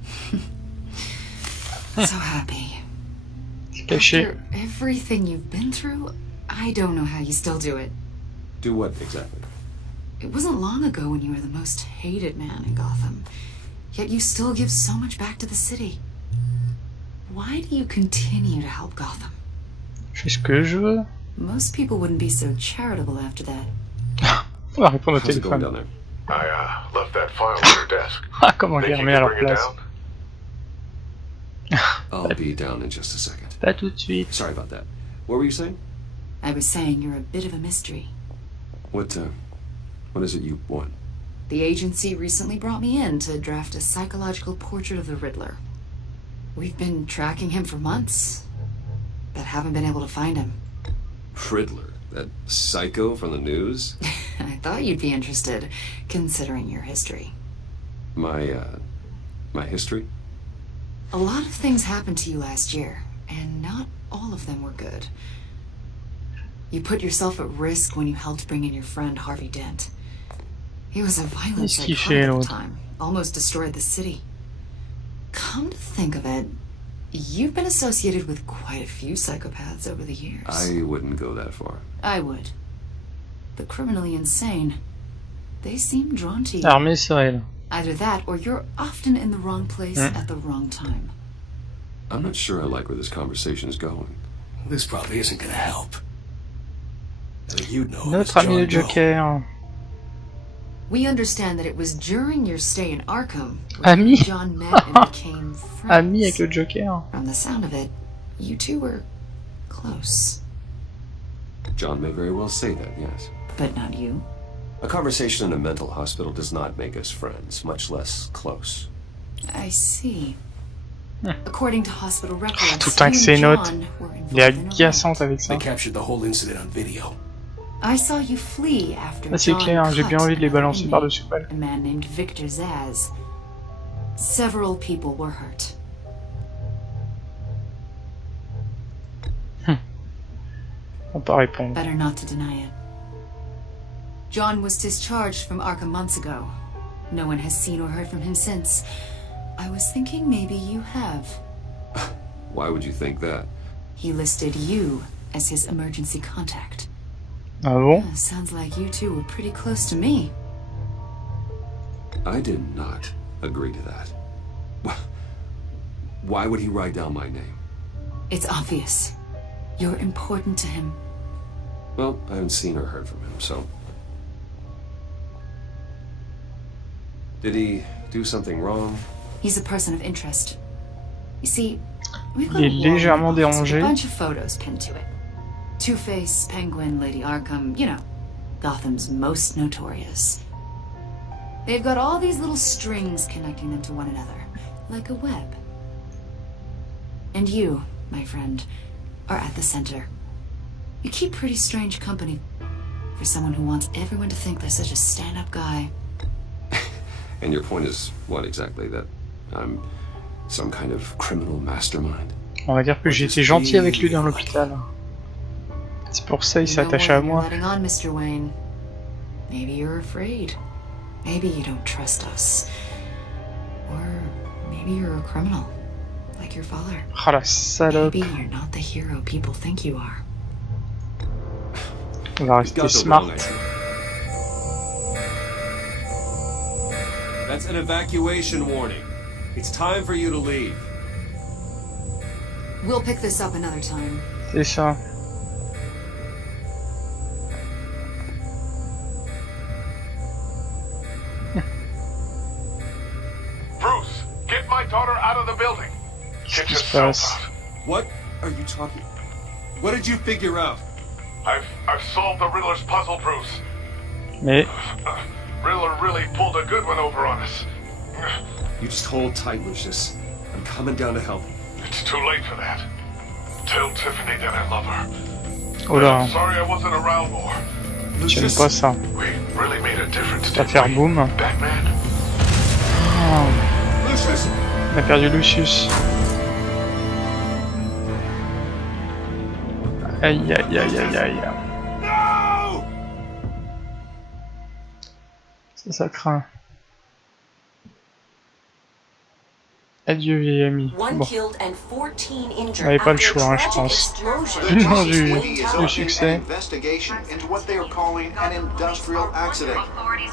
So happy. Caché. After everything you've been through, I don't know how you still do it. Do what exactly? It wasn't long ago when you were the most hated man in Gotham. Yet you still give so much back to the city. Why do you continue to help Gotham? Je fais ce que je veux. Most people wouldn't be so charitable after that. On va répondre au How's it going téléphone. down there? I, left that file on your desk. Ah, comment Think les you remet à can leur bring it place. down? I'll be down in just a second. Pas tout de suite. Sorry about that. What were you saying? I was saying you're a bit of a mystery. What is it you want? The agency recently brought me in to draft a psychological portrait of the Riddler. We've been tracking him for months, but haven't been able to find him. Riddler? That psycho from the news? I thought you'd be interested, considering your history. My history? A lot of things happened to you last year, and not all of them were good. You put yourself at risk when you helped bring in your friend Harvey Dent. He was a violent psychotic at the time, almost destroyed the city. Come to think of it, you've been associated with quite a few psychopaths over the years. I wouldn't go that far. I would. The criminally insane, they seem drawn to you. Armée Sorel. Either that, or you're often in the wrong place at the wrong time. I'm not sure I like where this conversation is going. This probably isn't gonna help. You know, Notre ami le Joker. We understand that it was during your stay in Arkham Ami. where John met and became friends. Ami avec le Joker. From the sound of it, you two were close. John may very well say that, yes. But not you. A conversation in a mental hospital does not make us friends, much less close. I see. According to hospital records, Tout le temps avec ses notes. Il est agaçante avec ça. They captured the whole incident on video. I saw you flee after Ah, c'est John clair, j'ai bien cut envie de les balancer an par-dessus balle. A man named Victor Zaz. Several people were hurt. On va pas répondre. Better not to deny it. John was discharged from Arkham months ago. No one has seen or heard from him since. I was thinking maybe you have. Why would you think that? He listed you as his emergency contact. Ah bon? Sounds like you two were pretty close to me. I did not agree to that. Why would he write down my name? It's obvious. You're important to him. Well, I haven't seen or heard from him, so... Did he do something wrong? He's a person of interest. You see, we've got Il est légèrement a dérangé. bunch of photos pinned to it. Two-Face, Penguin, Lady Arkham, you know, Gotham's most notorious. They've got all these little strings connecting them to one another, like a web. And you, my friend, are at the center. You keep pretty strange company for someone who wants everyone to think they're such a stand-up guy. And your point is, what exactly? That I'm some kind of criminal mastermind? On va dire que j'ai été gentil avec lui dans l'hôpital. C'est pour ça il s'est attaché à moi. Letting on, Mr. Wayne. Maybe you're afraid. Maybe you don't trust us. Or maybe you're a criminal, like your father. Ah la salope. Maybe you're not the hero people think you are. On va rester smart. That's an evacuation warning. It's time for you to leave. We'll pick this up another time. C'est ça. Bruce, get my daughter out of the building. Qu'est-ce qui se passe? What are you talking? What did you figure out? I've solved the Riddler's puzzle, Bruce. Mais Riddler really pulled a good one over on us. You just hold tight, Lucius. I'm coming down to help. It's too late for that. Tell Tiffany that I love her. oh là, Sorry I wasn't around more. j'aime pas ça. We really made a difference. Ça va faire boum. Batman. Oh. Lucius. On a perdu Lucius. Aïe aïe aïe aïe aïe. Ça craint. Adieu vieil ami. Bon. On n'avait pas le choix, hein, je pense. Vu le nom du succès.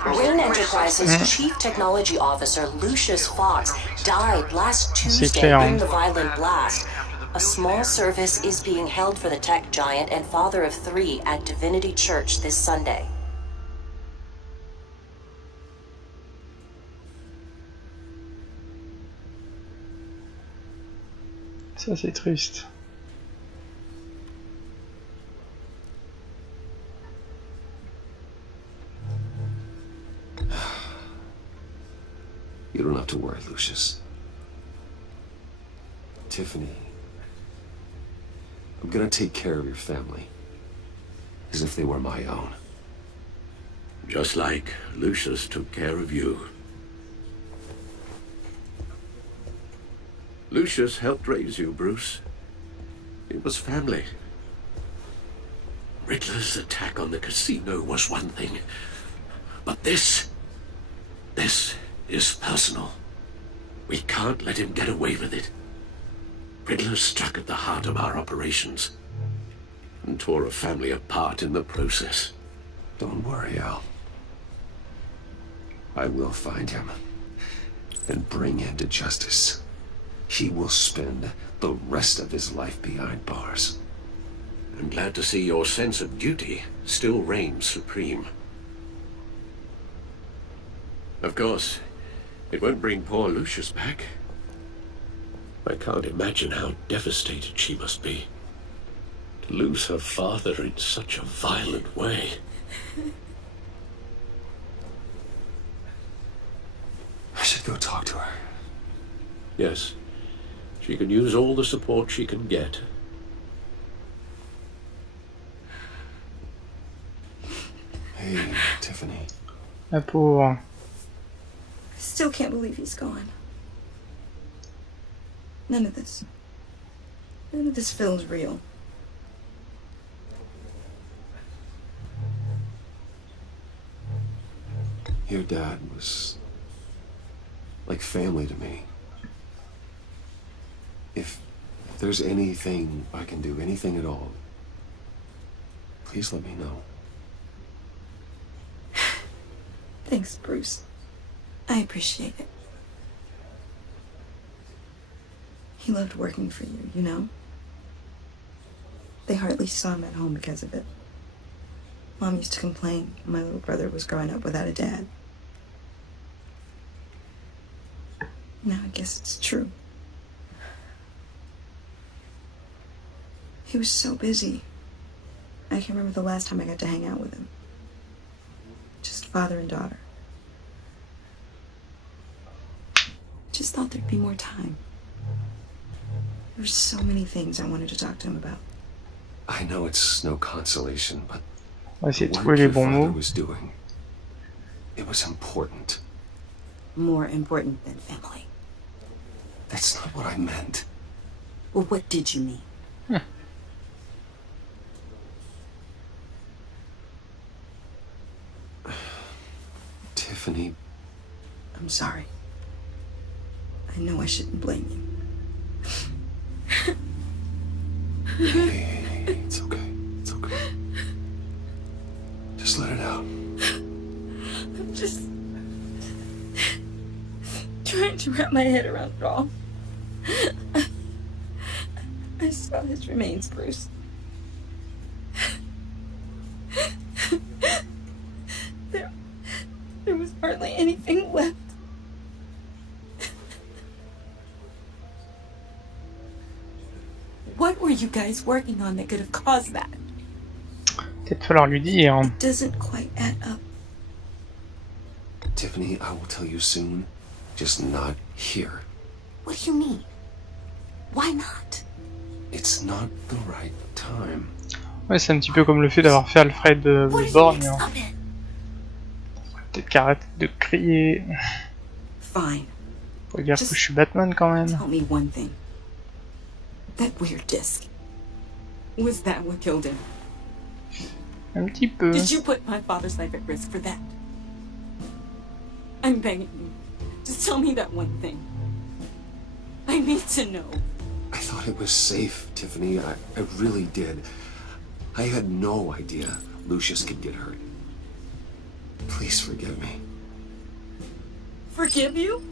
Wayne Enterprises Chief Technology Officer Lucius Fox died last Tuesday in the violent blast. A small service is being held for the tech giant and father of 3 at Divinity Church this Sunday. Ça c'est triste. You don't have to worry, Lucius. Tiffany, I'm gonna take care of your family as if they were my own. Just like Lucius took care of you. Lucius helped raise you, Bruce. It was family. Riddler's attack on the casino was one thing, but this is personal. We can't let him get away with it. Riddler struck at the heart of our operations and tore a family apart in the process. Don't worry, Al. I will find him and bring him to justice. He will spend the rest of his life behind bars. I'm glad to see your sense of duty still reigns supreme. Of course, it won't bring poor Lucius back. I can't imagine how devastated she must be. To lose her father in such a violent way. I should go talk to her. Yes. She can use all the support she can get. Hey, Tiffany. La pauvre. I still can't believe he's gone. None of this feels real. Your dad was like family to me. If there's anything I can do, anything at all, Please let me know. Thanks, Bruce. I appreciate it. He loved working for you, you know? They hardly saw him at home because of it. Mom used to complain my little brother was growing up without a dad. Now I guess it's true. He was so busy. I can't remember the last time I got to hang out with him. Just father and daughter. Just thought there'd be more time. There were so many things I wanted to talk to him about. I know it's no consolation, but On va essayer de the trouver work les your bons father mots. was doing, it was important. More important than family. That's not what I meant. Well, what did you mean? Tiffany, I'm sorry. I know I shouldn't blame you. hey, it's okay. It's okay. Just let it out. I'm just trying to wrap my head around it all. I saw his remains, Bruce. There was hardly anything left. What were you guys working on that could have caused that? Peut-être falloir lui dire. It doesn't quite add up. Tiffany, I will tell you soon. Just not here. What do you mean? Why not? It's not the right time. Ouais, c'est un petit peu comme le fait d'avoir fait Alfred Borgne. Peut-être qu'arrête de crier. Fine. Faut dire que je suis Batman quand même. Tell me one thing. That weird disc. Was that what killed him? Un petit peu. Did you put my father's life at risk for that? I'm begging you. Just tell me that one thing. I need to know. I thought it was safe, Tiffany. I really did. I had no idea Lucius could get hurt. Please forgive me. Forgive you?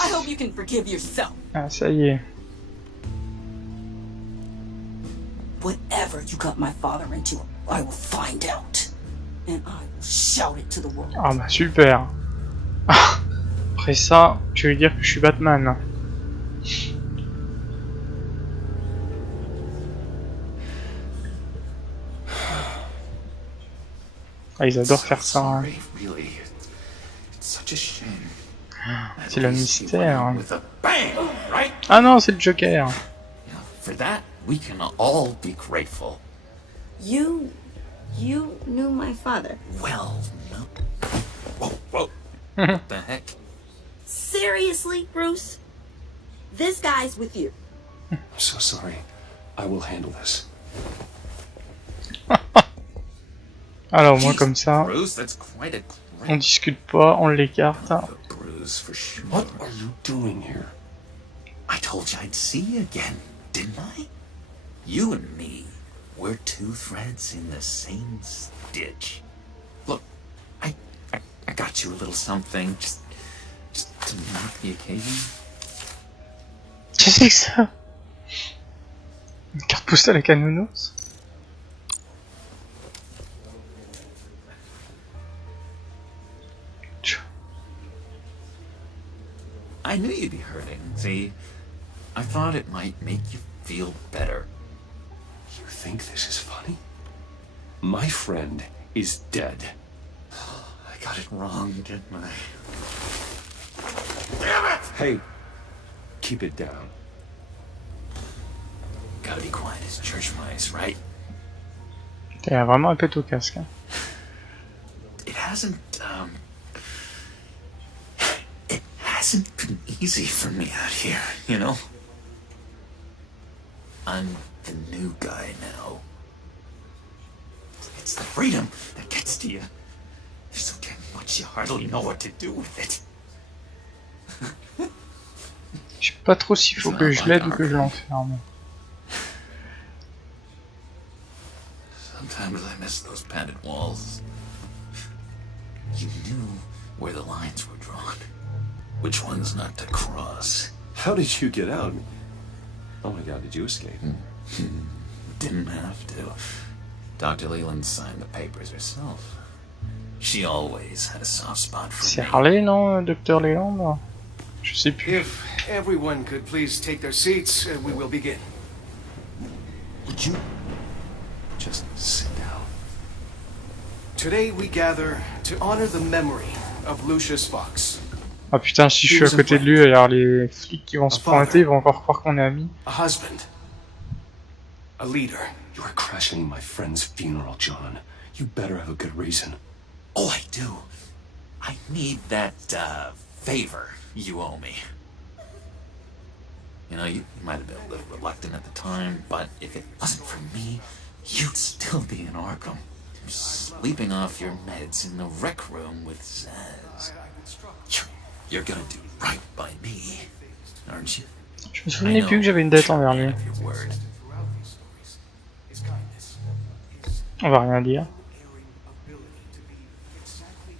I hope you can forgive yourself. Ah, ça y est. Whatever you got my father into, I will find out. And I will shout it to the world. Ah bah super. Après ça, je vais lui dire que je suis Batman. Ah, ils adorent faire ça. Hein. C'est le mystère. Ah non, c'est le Joker. For that, we can all be grateful. You knew my father. Well, no. Whoa. What the heck? Seriously, Bruce? This guy's with you. I'm so sorry. I will handle this. Alors moi comme ça, Bruce, that's quite a on discute pas, on l'écarte. bruise for sure. What are you doing here? I told you I'd see you again, didn't I? You and me, we're two threads in the same stitch. Look, I got you a little something, just to mark the occasion. Qu'est-ce que c'est que ça? Une carte postale avec un nounours? I knew you'd be hurting. See, I thought it might make you feel better. You think this is funny? My friend is dead. I got it wrong, didn't I? Damn it! Hey, keep it down. Gotta be quiet as church mice, right? T'as vraiment un pète au casque. Hein. It hasn't been easy for me out here, you know? I'm the new guy now. It's the freedom that gets to you. There's so damn much you hardly know what to do with it. Je sais pas trop s'il faut que je l'aide ou que je l'enferme. Sometimes I miss those padded walls. You knew where the lines were drawn. Which ones not to cross. How did you get out? Oh my god, did you escape? Didn't have to. Dr. Leland signed the papers herself. She always had a soft spot for C'est me. Harley, non, Dr. Leland? Je sais plus. If everyone could please take their seats, we will begin. Would you just sit down? Today we gather to honor the memory of Lucius Fox. Ah putain, si je suis à côté de lui, alors les flics qui vont se pointer, ils vont encore croire qu'on est amis. A husband. A leader. You are crashing my friend's funeral, John. You better have a good reason. Oh, I do. I need that, favor you owe me. You know, you might have been a little reluctant at the time, but if it wasn't for me, you'd still be in Arkham. Sleeping off your meds in the rec room with Zaz. You're gonna do right by me, aren't you? Je me souvenais plus que j'avais une dette envers lui. On va rien dire.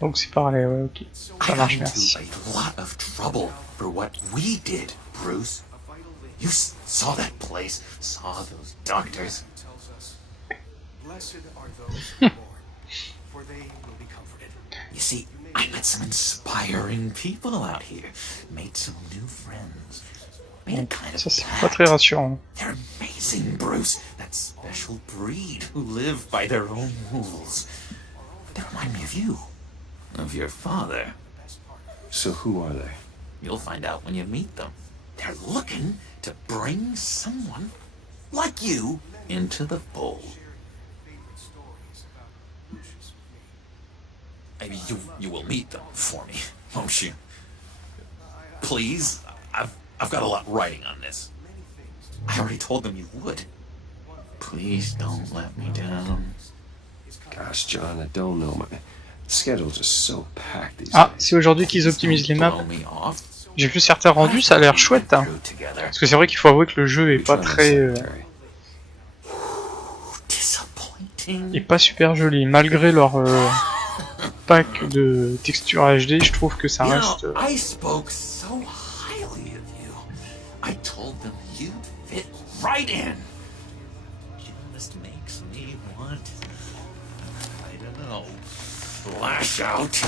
Donc c'est parlé, ouais, ok. Ça marche, merci. A lot of trouble for what we did, Bruce. You saw that place, saw those doctors. Blessed are those who mourn, for they will be comforted. You see, I met some inspiring people out here. Made some new friends. Made a kind of Ça c'est pas très rassurant. They're amazing, Bruce. That special breed who live by their own rules. They remind me of you. Of your father. So who are they? You'll find out when you meet them. They're looking to bring someone like you into the fold. Maybe you will meet them for me, won't you? Please, I've got a lot writing on this. I already told them you would. Please don't let me down. Gosh, John, I don't know. My schedule's just so packed these Ah, days. c'est aujourd'hui qu'ils optimisent les maps. J'ai vu certains rendus, ça a l'air chouette. Hein. Parce que c'est vrai qu'il faut avouer que le jeu est pas très... est pas super joli. Malgré leur pack de texture HD, je trouve que ça reste... I spoke so highly of you. I told them you'd fit right in. Just makes me want... I don't know... lash out.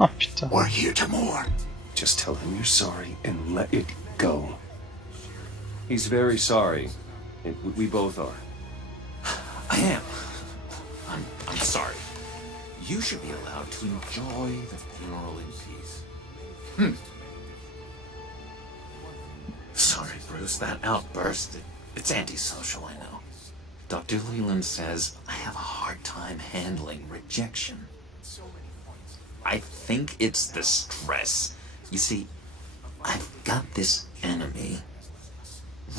Oh putain. We're here to mourn. Just tell him you're sorry and let it go. He's very sorry. We both are. I am. I'm sorry. You should be allowed to enjoy the funeral in peace. Sorry, Bruce, that outburst, it's antisocial, I know. Dr. Leland says I have a hard time handling rejection. I think it's the stress. You see, I've got this enemy.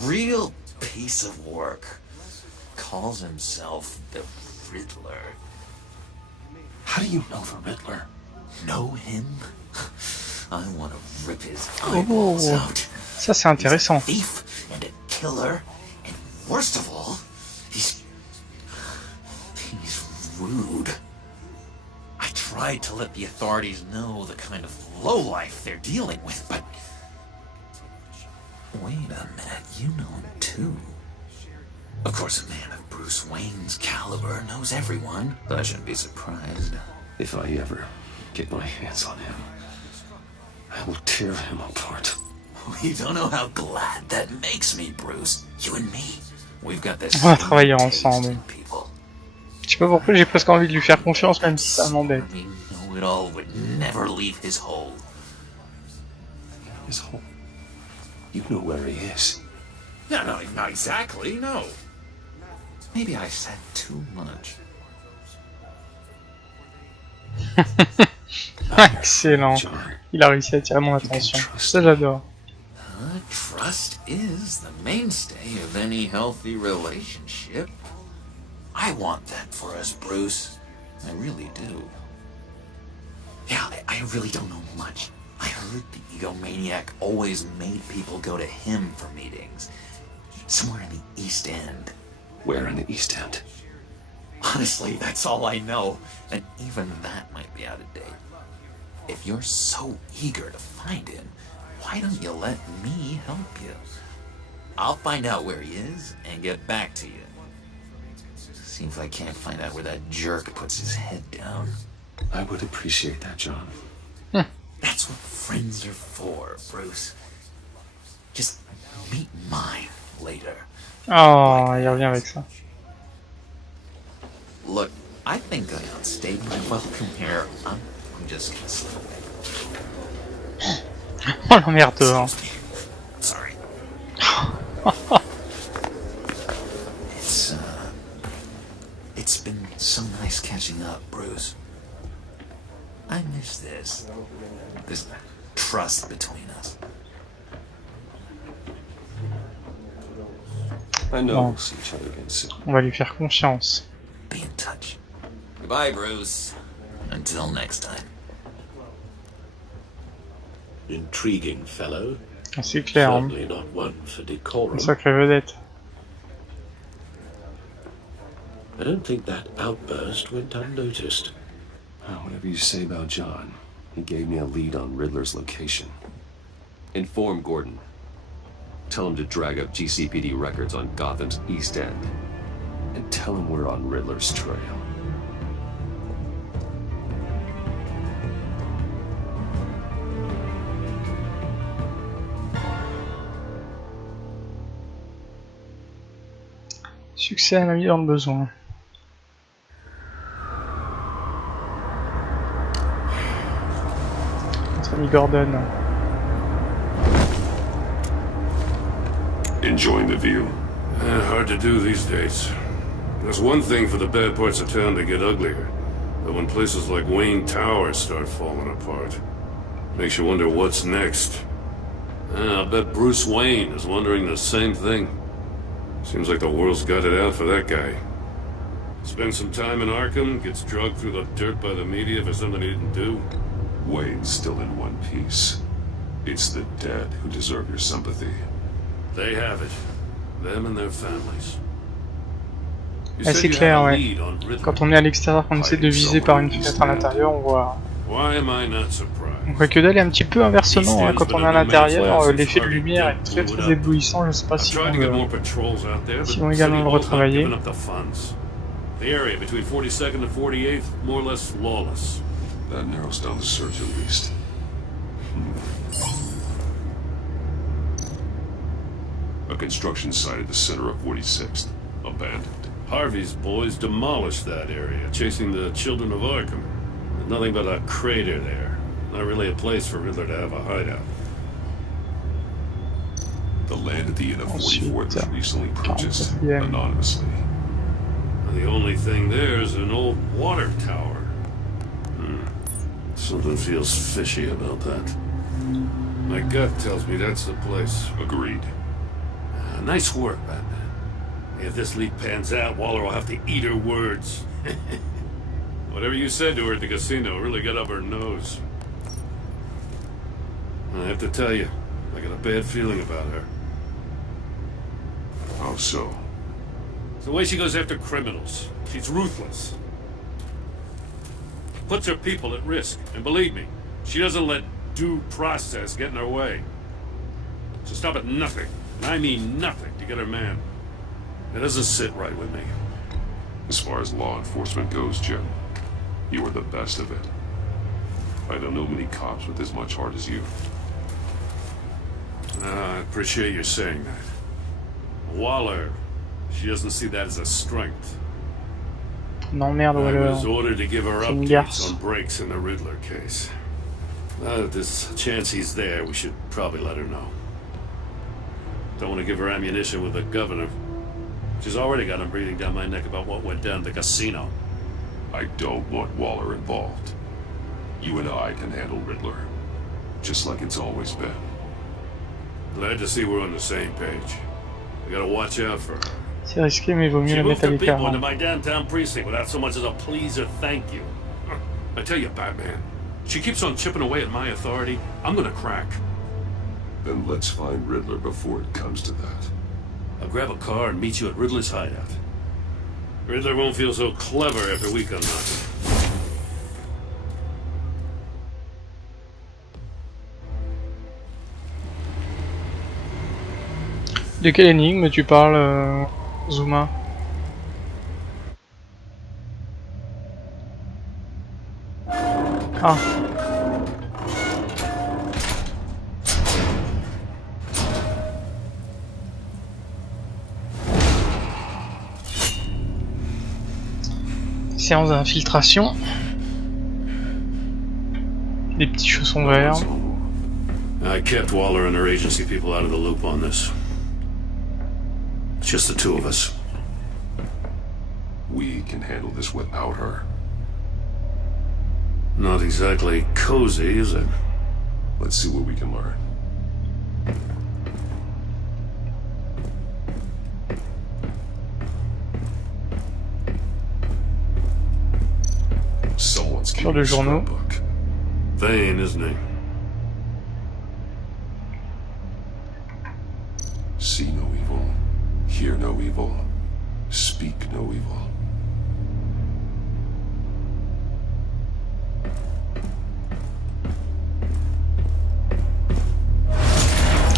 Real piece of work. Calls himself the Riddler. How do you know the Riddler? Know him? I want to rip his eyeballs out. Ça c'est intéressant. He's a thief and a killer, and worst of all, he's rude. I tried to let the authorities know the kind of lowlife they're dealing with, but wait a minute, you know him too. Of course, a man of Bruce Wayne's caliber knows everyone, but I shouldn't be surprised. If I ever get my hands on him, I will tear him apart. You don't know how glad that makes me, Bruce. You and me, we've got this. On va travailler ensemble. Je sais pas pourquoi j'ai presque envie de lui faire confiance, même si ça m'embête. It all would never leave his hole. His hole? You know where he is. No, not exactly, no. Maybe I said too much. Excellent. Il a réussi à attirer mon attention. Ça j'adore. Trust is the mainstay of any healthy relationship. I want that for us, Bruce. I really do. Yeah, I really don't know much. I heard the egomaniac always made people go to him for meetings. Somewhere in the East End. Where in the East End? Honestly, that's all I know. And even that might be out of date. If you're so eager to find him, why don't you let me help you? I'll find out where he is and get back to you. Seems I can't find out where that jerk puts his head down. I would appreciate that, John. That's what friends are for, Bruce. Just meet mine later. Oh, il revient avec ça. Look, I think I outstayed my welcome here. I'm just gonna slip away. Oh l'emmerdeur. Sorry. It's been so nice catching up, Bruce. I miss this trust between us. I know we'll see each other again soon. On va lui faire confiance. Be in touch. Goodbye, Bruce. Until next time. Intriguing fellow. C'est clair, hein. Certainly not one for decorum. Une sacrée vedette. I don't think that outburst went unnoticed. Whatever you say about John, he gave me a lead on Riddler's location. Inform Gordon. Tell him to drag up GCPD records on Gotham's East End. And tell him we're on Riddler's trail. Succès à un ami dans le besoin. Notre ami Gordon. Enjoying the view? Hard to do these days. There's one thing for the bad parts of town to get uglier, but when places like Wayne Tower start falling apart, makes you wonder what's next. I'll bet Bruce Wayne is wondering the same thing. Seems like the world's got it out for that guy. Spends some time in Arkham, gets drugged through the dirt by the media for something he didn't do. Wayne's still in one piece. It's the dead who deserve your sympathy. They have it. Them and their families. Ah, c'est clair, ouais. Quand on est à l'extérieur, qu'on essaie de viser par une fenêtre à l'intérieur, on voit... On voit que dalle est un petit peu inversement, hein. Quand on est à l'intérieur, l'effet de lumière est très très éblouissant, je sais pas si vont également le retravailler. The area between 42nd and 48th, more or less lawless. That narrows down the search at least. A construction site at the center of 46th. Abandoned. Harvey's boys demolished that area, chasing the children of Arkham. There's nothing but a crater there. Not really a place for Riddler to have a hideout. The land at the end of 44th was recently purchased, anonymously. The only thing there is an old water tower. Something feels fishy about that. My gut tells me that's the place. Agreed. Nice work, Batman. If this leak pans out, Waller will have to eat her words. Whatever you said to her at the casino really got up her nose. I have to tell you, I got a bad feeling about her. How so? The way she goes after criminals. She's ruthless. Puts her people at risk. And believe me, she doesn't let due process get in her way. She'll stop at nothing, and I mean nothing, to get her man. It doesn't sit right with me. As far as law enforcement goes, Jim, you are the best of it. I don't know many cops with as much heart as you. I appreciate you saying that. Waller, she doesn't see that as a strength. Non, merde, I was ordered to give her updates on breaks in the Riddler case. If there's a chance he's there, we should probably let her know. Don't want to give her ammunition with the governor. She's already got him breathing down my neck about what went down at the casino. I don't want Waller involved. You and I can handle Riddler, just like it's always been. Glad to see we're on the same page. We gotta watch out for her. C'est risqué, mais il vaut mieux la mettre à l'écart. Into my downtown precinct without so much as a please or thank you. I tell you, Batman, She keeps on chipping away at my authority. I'm gonna crack. Then let's find Riddler before it comes to that. I'll grab a car and meet you at Riddler's hideout. Riddler won't feel so clever after we come knocking. De quelle énigme tu parles, Zuma? Ah. Séance d'infiltration. Des petits chaussons verts. I kept Waller and her agency people out of the loop on this. It's just the two of us. We can handle this without her. Not exactly cozy, is it? Let's see what we can learn. Someone's Sur de journaux. Vain, isn't he? See no evil, hear no evil, speak no evil.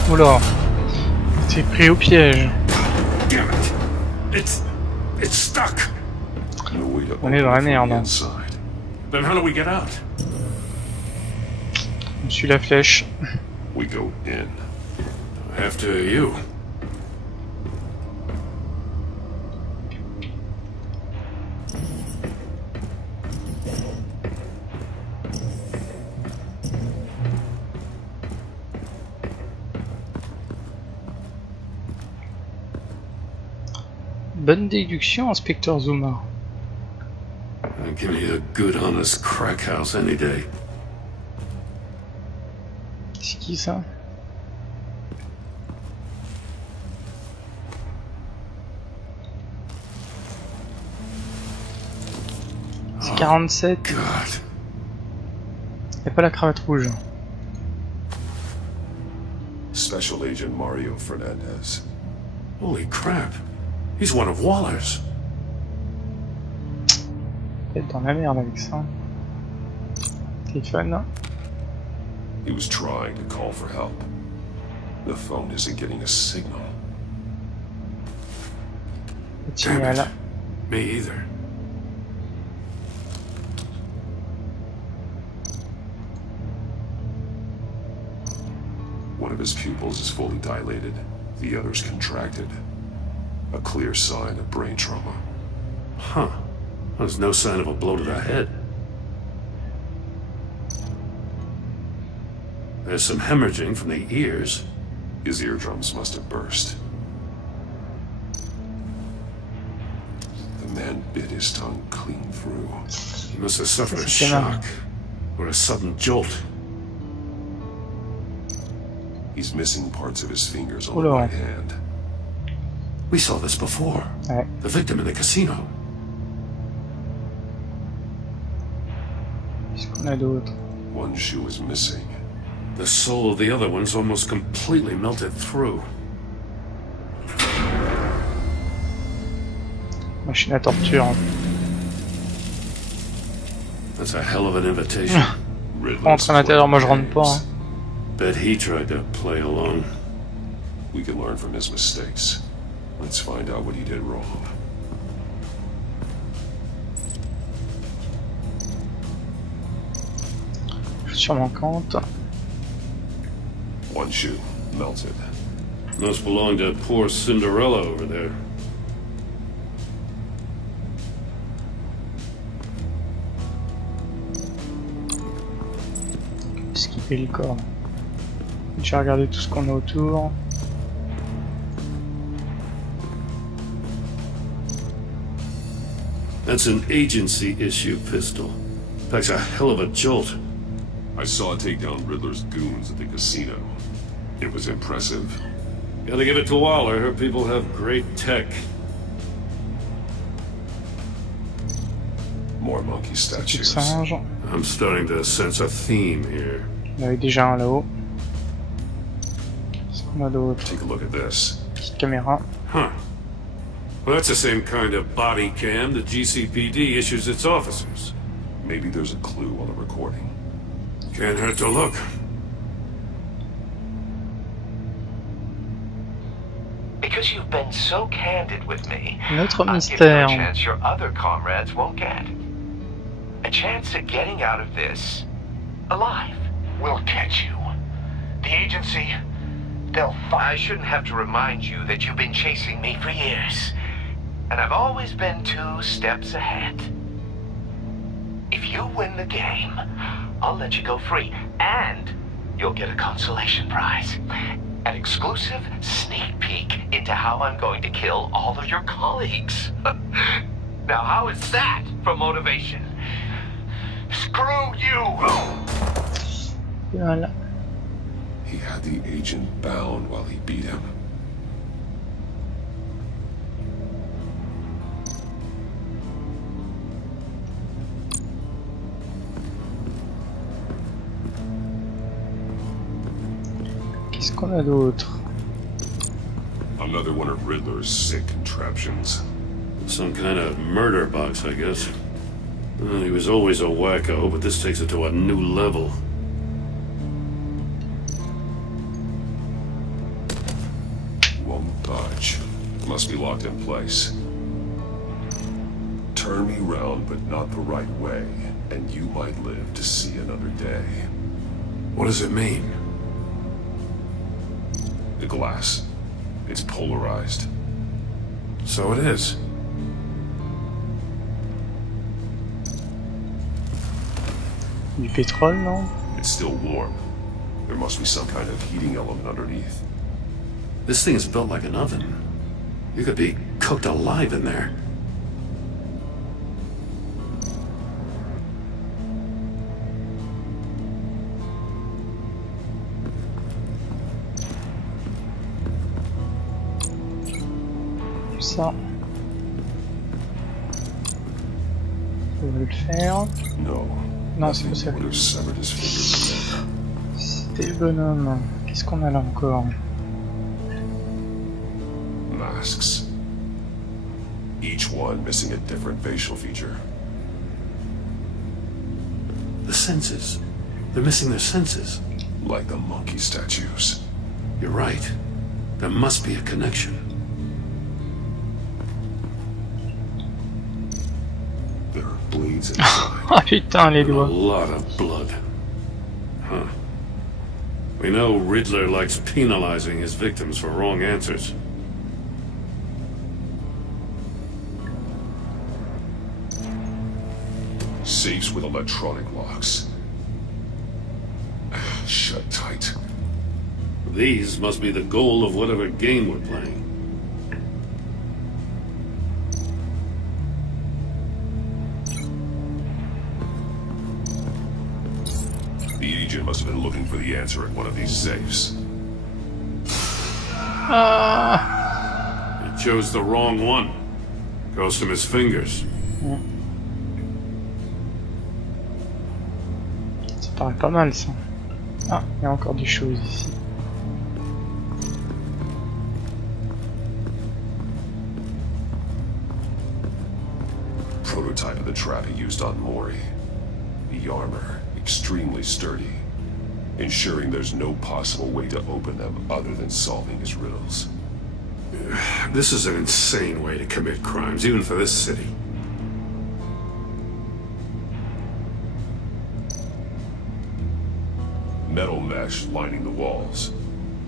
Oula, t'es pris au piège. Damn it! It's stuck. On est dans la merde. Then how do we get out? Je suis la flèche. We go in. After you. Bonne déduction, inspecteur Zuma. Give me a good honest crack house any day. C'est qui ça? C'est 47. Y'a pas la cravate rouge. Special Agent Mario Fernandez. Holy crap. He's one of Waller's. Peut-être dans la merde avec ça. Téléphone. He was trying to call for help. The phone isn't getting a signal. Damn it. Me either. One of his pupils is fully dilated. The other's contracted. A clear sign of brain trauma. Huh. There's no sign of a blow to the head. There's some hemorrhaging from the ears. His eardrums must have burst. The man bit his tongue clean through. He must have suffered a shock or a sudden jolt. He's missing parts of his fingers on the right hand. We saw this before. Ouais. The victim in the casino. Qu'est-ce qu'on a d'autre? One shoe is missing. The sole of the other one's almost completely melted through. Machine à torture. That's a hell of an invitation. Rentre à l'intérieur, moi je rentre pas. Hein. Bet he tried to play along. We can learn from his mistakes. Let's find out what he did wrong. Chaussure manquante. One shoe melted. Must belong to poor Cinderella over there. Skipper le corps. Je vais regarder tout ce qu'on a autour. That's an agency issue pistol. Packs a hell of a jolt. I saw it take down Riddler's goons at the casino. It was impressive. Gotta give it to Waller. Her people have great tech. More monkey statues. Singe. I'm starting to sense a theme here. Il y en avait déjà un là-haut. Qu'est-ce qu'on a d'autre? Take a look at this. Petite caméra. Huh. Well, that's the same kind of body cam the GCPD issues its officers. Maybe there's a clue on the recording. Can't hurt to look. Because you've been so candid with me, Notre I'll give you a mystère. chance your other comrades won't get. A chance at getting out of this alive. We'll catch you. The agency, they'll find. I shouldn't have to remind you that you've been chasing me for years. And I've always been 2 steps ahead. If you win the game, I'll let you go free. And you'll get a consolation prize. An exclusive sneak peek into how I'm going to kill all of your colleagues. Now, how is that for motivation? Screw you! Voilà. He had the agent bound while he beat him. Qu'est-ce qu'on a d'autre? Another one of Riddler's sick contraptions. Some kind of murder box, I guess. Well, he was always a wacko, but this takes it to a new level. Won't budge. Must be locked in place. Turn me round, but not the right way, and you might live to see another day. What does it mean? The glass. It's polarized. So it is. Du pétrole, non? It's still warm. There must be some kind of heating element underneath. This thing is built like an oven. You could be cooked alive in there. Ça. On va le faire. No. Non, c'est pas ça. C'était le bonhomme. Qu'est-ce qu'on a là encore? Masks. Each one missing a different facial feature. The senses. They're missing their senses. Like the monkey statues. You're right. There must be a connection. There are blades inside. Ah putain, les doigts. A lot of blood. Huh. We know Riddler likes penalizing his victims for wrong answers. Safes with electronic locks. Shut tight. These must be the goal of whatever game we're playing. The agent must have been looking for the answer in one of these safes. He chose the wrong one. Cost him his fingers. Ça paraît pas mal ça. Ah, il y a encore des choses ici. Prototype of the trap he used on Mori. The armor, extremely sturdy, ensuring there's no possible way to open them other than solving his riddles. This is an insane way to commit crimes, even for this city. Metal mesh lining the walls.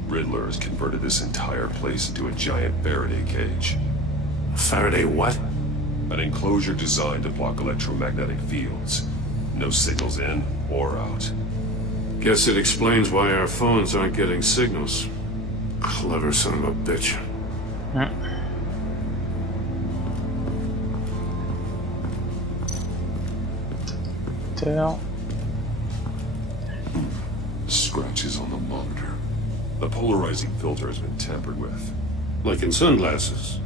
Riddler has converted this entire place into a giant Faraday cage. Faraday what? An enclosure designed to block electromagnetic fields. No signals in or out. Guess it explains why our phones aren't getting signals. Clever son of a bitch. Scratches on the monitor. The polarizing filter has been tampered with. Like in sunglasses.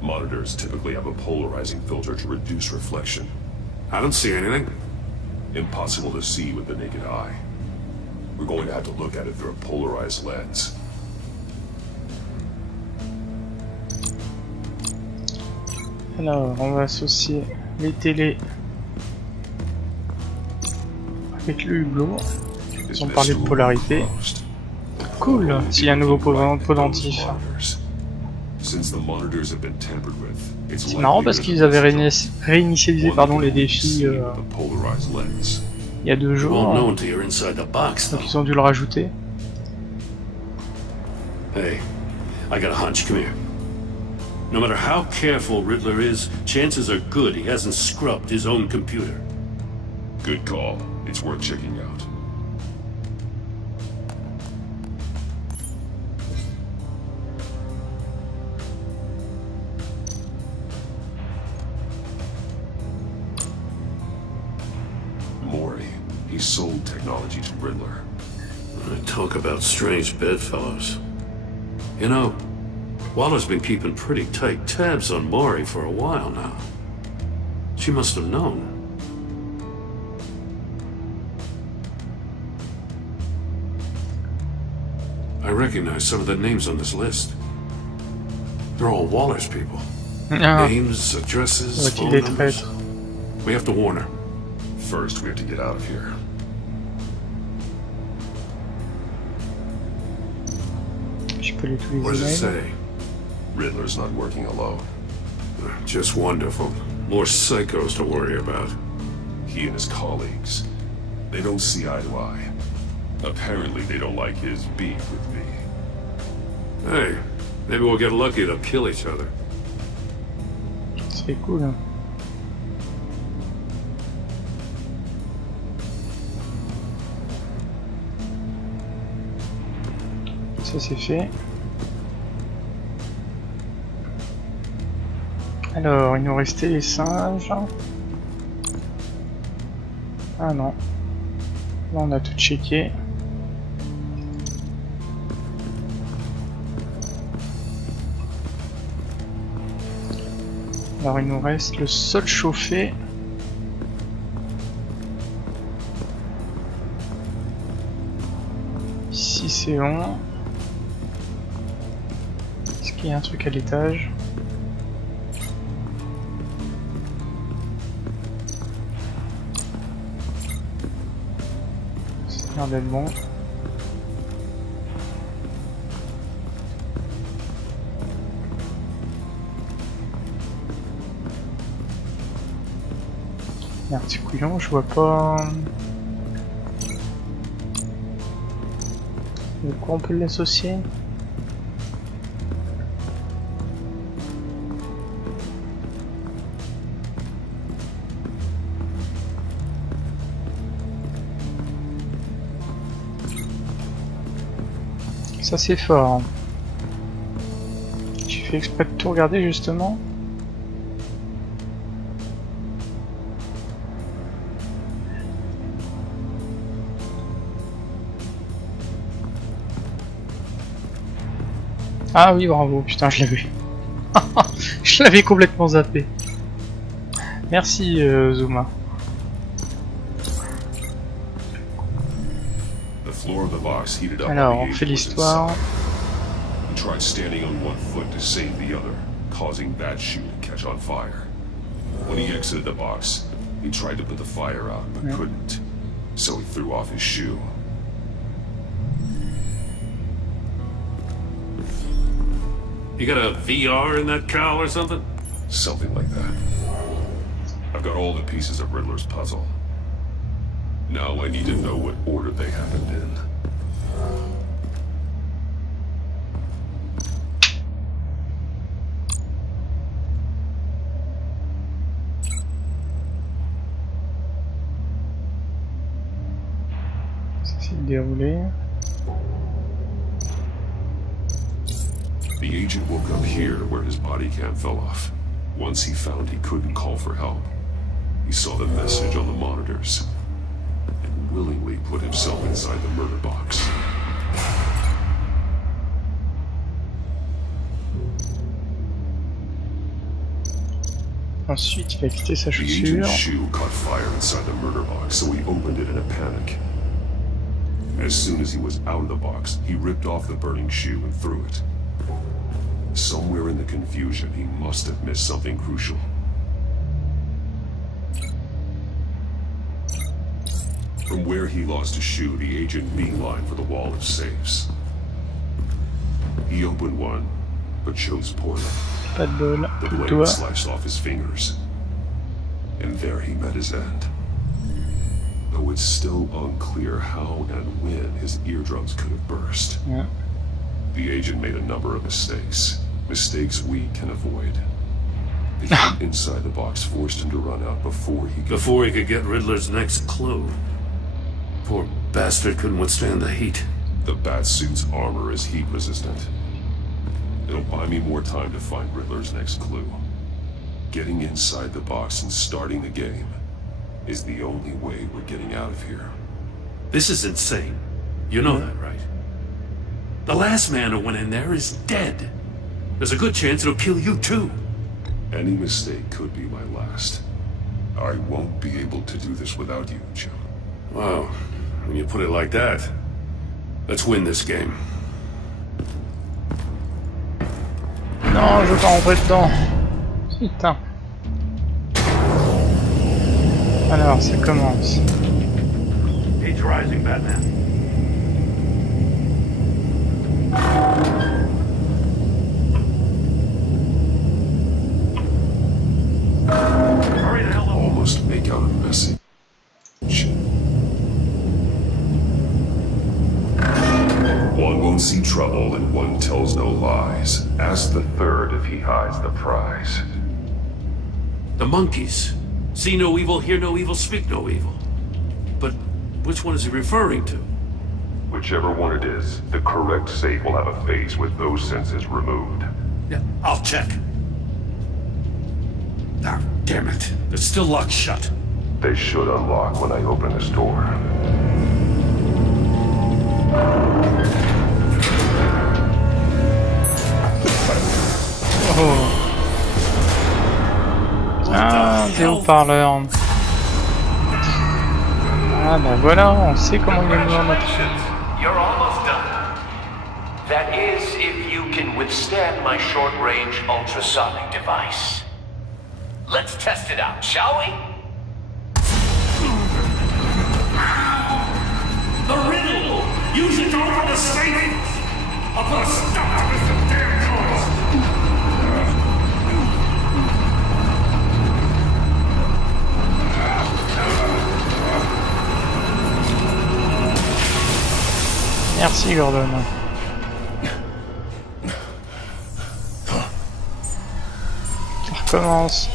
Monitors typically have a polarizing filter to reduce reflection. I don't see anything. Impossible to see with the naked eye. We're going to have to look at it through a polarized lens. Alors, on va associer les télés avec le hublot. Ils ont parlé de polarité. Cool, s'il y a un nouveau pendentif. C'est marrant parce qu'ils avaient réinitialisé les défis il y a 2 jours. Donc ils ont dû le rajouter. Hey, I got a hunch. Come here. No matter how careful Riddler is, chances are good he hasn't scrubbed his own computer. Good call. It's worth checking out. Mori, he sold technology to Riddler. Talk about strange bedfellows. You know, Waller's been keeping pretty tight tabs on Mori for a while now. She must have known. I recognize some of the names on this list. They're all Waller's people. Names, addresses, phone numbers. We have to warn her. First, we have to get out of here. What does it say? Riddler's not working alone. Just wonderful. More psychos to worry about. He and his colleagues. They don't see eye to eye. Apparently they don't like his beef with me. Hey, maybe we'll get lucky to kill each other. C'est cool, hein. Ça c'est fait. Alors, il nous restait les singes. Ah non. Là on a tout checké. Alors il nous reste le sol chauffé. Ici c'est bon. Est-ce qu'il y a un truc à l'étage? Ça a l'air d'être bon. Il y a un petit couillon, je vois pas. De quoi on peut l'associer? Ça c'est fort. Tu fais exprès de tout regarder justement? Ah oui, bravo, putain, je l'avais. Je l'avais complètement zappé. Merci, Zuma. Alors, on fait l'histoire. He tried standing on one foot to save the other, causing that shoe to catch on fire. When he exited the box, he tried to put the fire out, but couldn't. So he threw off his shoe. You got a VR in that cowl or something? Something like that. I've got all the pieces of Riddler's puzzle. Now I need to know what order they happened in. C'est déroulé. The agent woke up here where his body cam fell off. Once he found he couldn't call for help, he saw the message on the monitors and willingly put himself inside the murder box. Ensuite, il a quitté sa The chaussure. agent's shoe caught fire inside the murder box, so he opened it in a panic. As soon as he was out of the box, he ripped off the burning shoe and threw it. Somewhere in the confusion, he must have missed something crucial. From where he lost his shoe, the agent beelined for the wall of safes. He opened one, but chose poorly. Pas de bol. The blade sliced off his fingers. And there he met his end. Though it's still unclear how and when his eardrums could have burst. Yeah. The agent made a number of mistakes. Mistakes we can avoid. The heat inside the box forced him to run out before he could get Riddler's next clue. Poor bastard couldn't withstand the heat. The Batsuit's armor is heat resistant. It'll buy me more time to find Riddler's next clue. Getting inside the box and starting the game is the only way we're getting out of here. This is insane. You know that, right? The last man who went in there is dead. There's a good chance it'll kill you too. Any mistake could be my last. I won't be able to do this without you, Jim. Wow, when you put it like that, let's win this game. Non, je veux pas rentrer dedans. Putain. Alors, ça commence. He's rising, Batman. Hurry the hell up. Almost make out a message. One won't see trouble and one tells no lies. Ask the third if he hides the prize. The monkeys. See no evil, hear no evil, speak no evil. But which one is he referring to? Whichever one it is, the correct safe will have a face with those senses removed. Yeah, I'll check. Ah, damn it. They're still locked shut. They should unlock when I open this door. Oh. Ah, des haut-parleurs. Ah bah voilà, on sait comment il est mort notre... You're almost done. That is, if you can withstand my short-range ultrasonic device. Let's test it out, shall we? The riddle! Use it to open the safe! I'll put a stop to this damn noise! Merci Gordon. Ça recommence.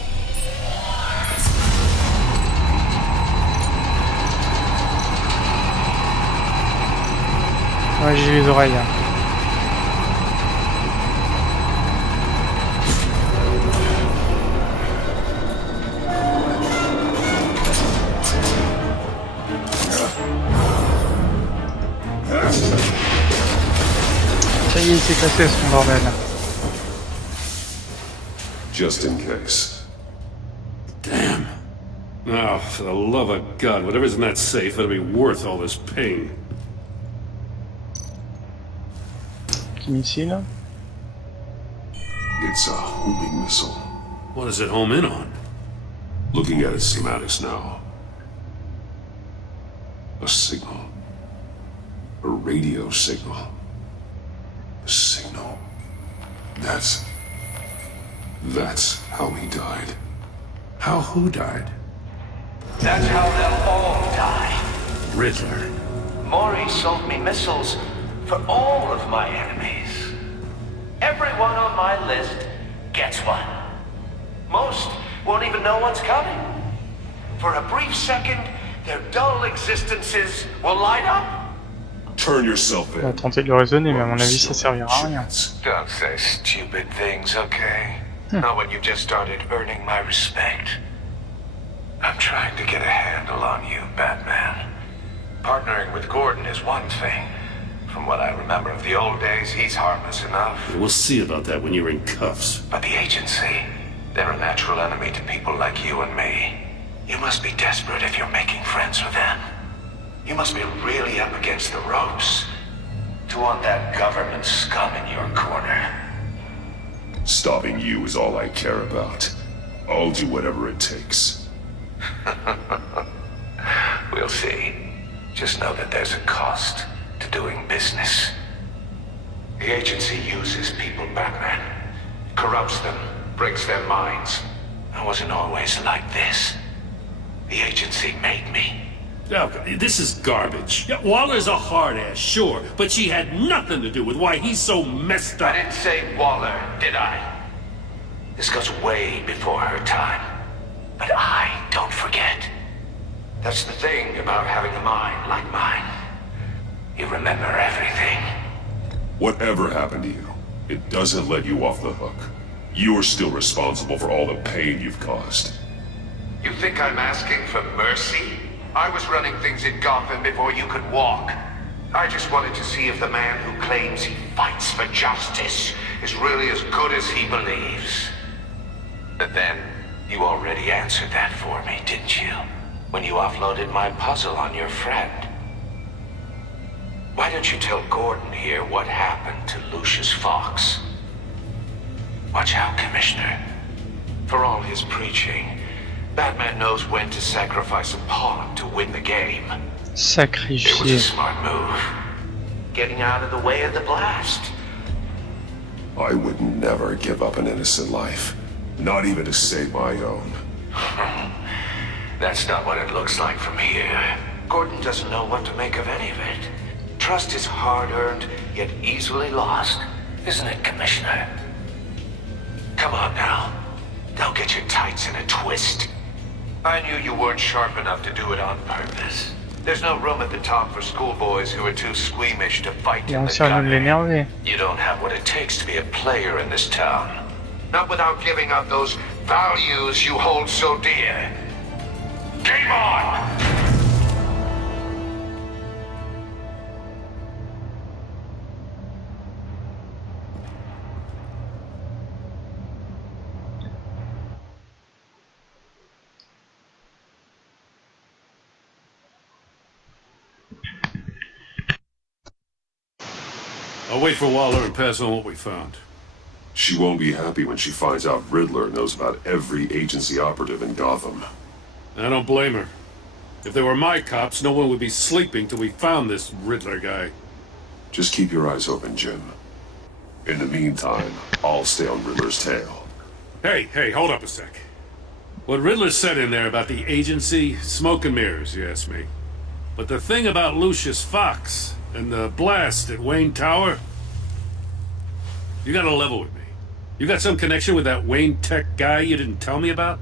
Ouais, j'ai les oreilles. Ça y est, il s'est cassé son bordel. Just in case. Damn. Oh, for the love of God, whatever's in that safe better be worth all this pain. Missile. It's a homing missile. What does it home in on? Looking at its schematics now. A signal. A radio signal. A signal. That's how he died. How who died? That's how they'll all die. Riddler. Maury sold me missiles for all of my enemies. Everyone on my list gets one. Most won't even know what's coming. For a brief second, their dull existences will light up. Turn yourself in. On va tenter de le raisonner, mais à mon avis ça servira à rien. Don't say stupid things, okay? Not when you've just started earning my respect. I'm trying to get a handle on you, Batman. Partnering with Gordon is one thing. From what I remember of the old days, he's harmless enough. We'll see about that when you're in cuffs. But the agency, They're a natural enemy to people like you and me. You must be desperate if you're making friends with them. You must be really up against the ropes to want that government scum in your corner. Stopping you is all I care about. I'll do whatever it takes. We'll see. Just know that there's a cost to doing business. The agency uses people, Batman. Corrupts them, breaks their minds. I wasn't always like this. The agency made me. Oh, this is garbage. Yeah, Waller's a hard-ass, sure, but she had nothing to do with why he's so messed up. I didn't say Waller, did I? This goes way before her time. But I don't forget. That's the thing about having a mind like mine. You remember everything. Whatever happened to you, it doesn't let you off the hook. You're still responsible for all the pain you've caused. You think I'm asking for mercy? I was running things in Gotham before you could walk. I just wanted to see if the man who claims he fights for justice is really as good as he believes. But then, you already answered that for me, didn't you? When you offloaded my puzzle on your friend. Why don't you tell Gordon here what happened to Lucius Fox? Watch out, Commissioner. For all his preaching, Batman knows when to sacrifice a pawn to win the game. It was a smart move. Getting out of the way of the blast. I would never give up an innocent life. Not even to save my own. That's not what it looks like from here. Gordon doesn't know what to make of any of it. Trust is hard-earned, yet easily lost. Isn't it, Commissioner? Come on now. Don't get your tights in a twist. I knew you weren't sharp enough to do it on purpose. There's no room at the top for schoolboys who are too squeamish to fight in the gutter. You don't have what it takes to be a player in this town. Not without giving up those values you hold so dear. Game on! I'll wait for Waller and pass on what we found. She won't be happy when she finds out Riddler knows about every agency operative in Gotham. I don't blame her. If they were my cops, no one would be sleeping till we found this Riddler guy. Just keep your eyes open, Jim. In the meantime, I'll stay on Riddler's tail. Hey, hold up a sec. What Riddler said in there about the agency, smoke and mirrors, you ask me. But the thing about Lucius Fox and the blast at Wayne Tower, you gotta level with me. You got some connection with that Wayne Tech guy you didn't tell me about?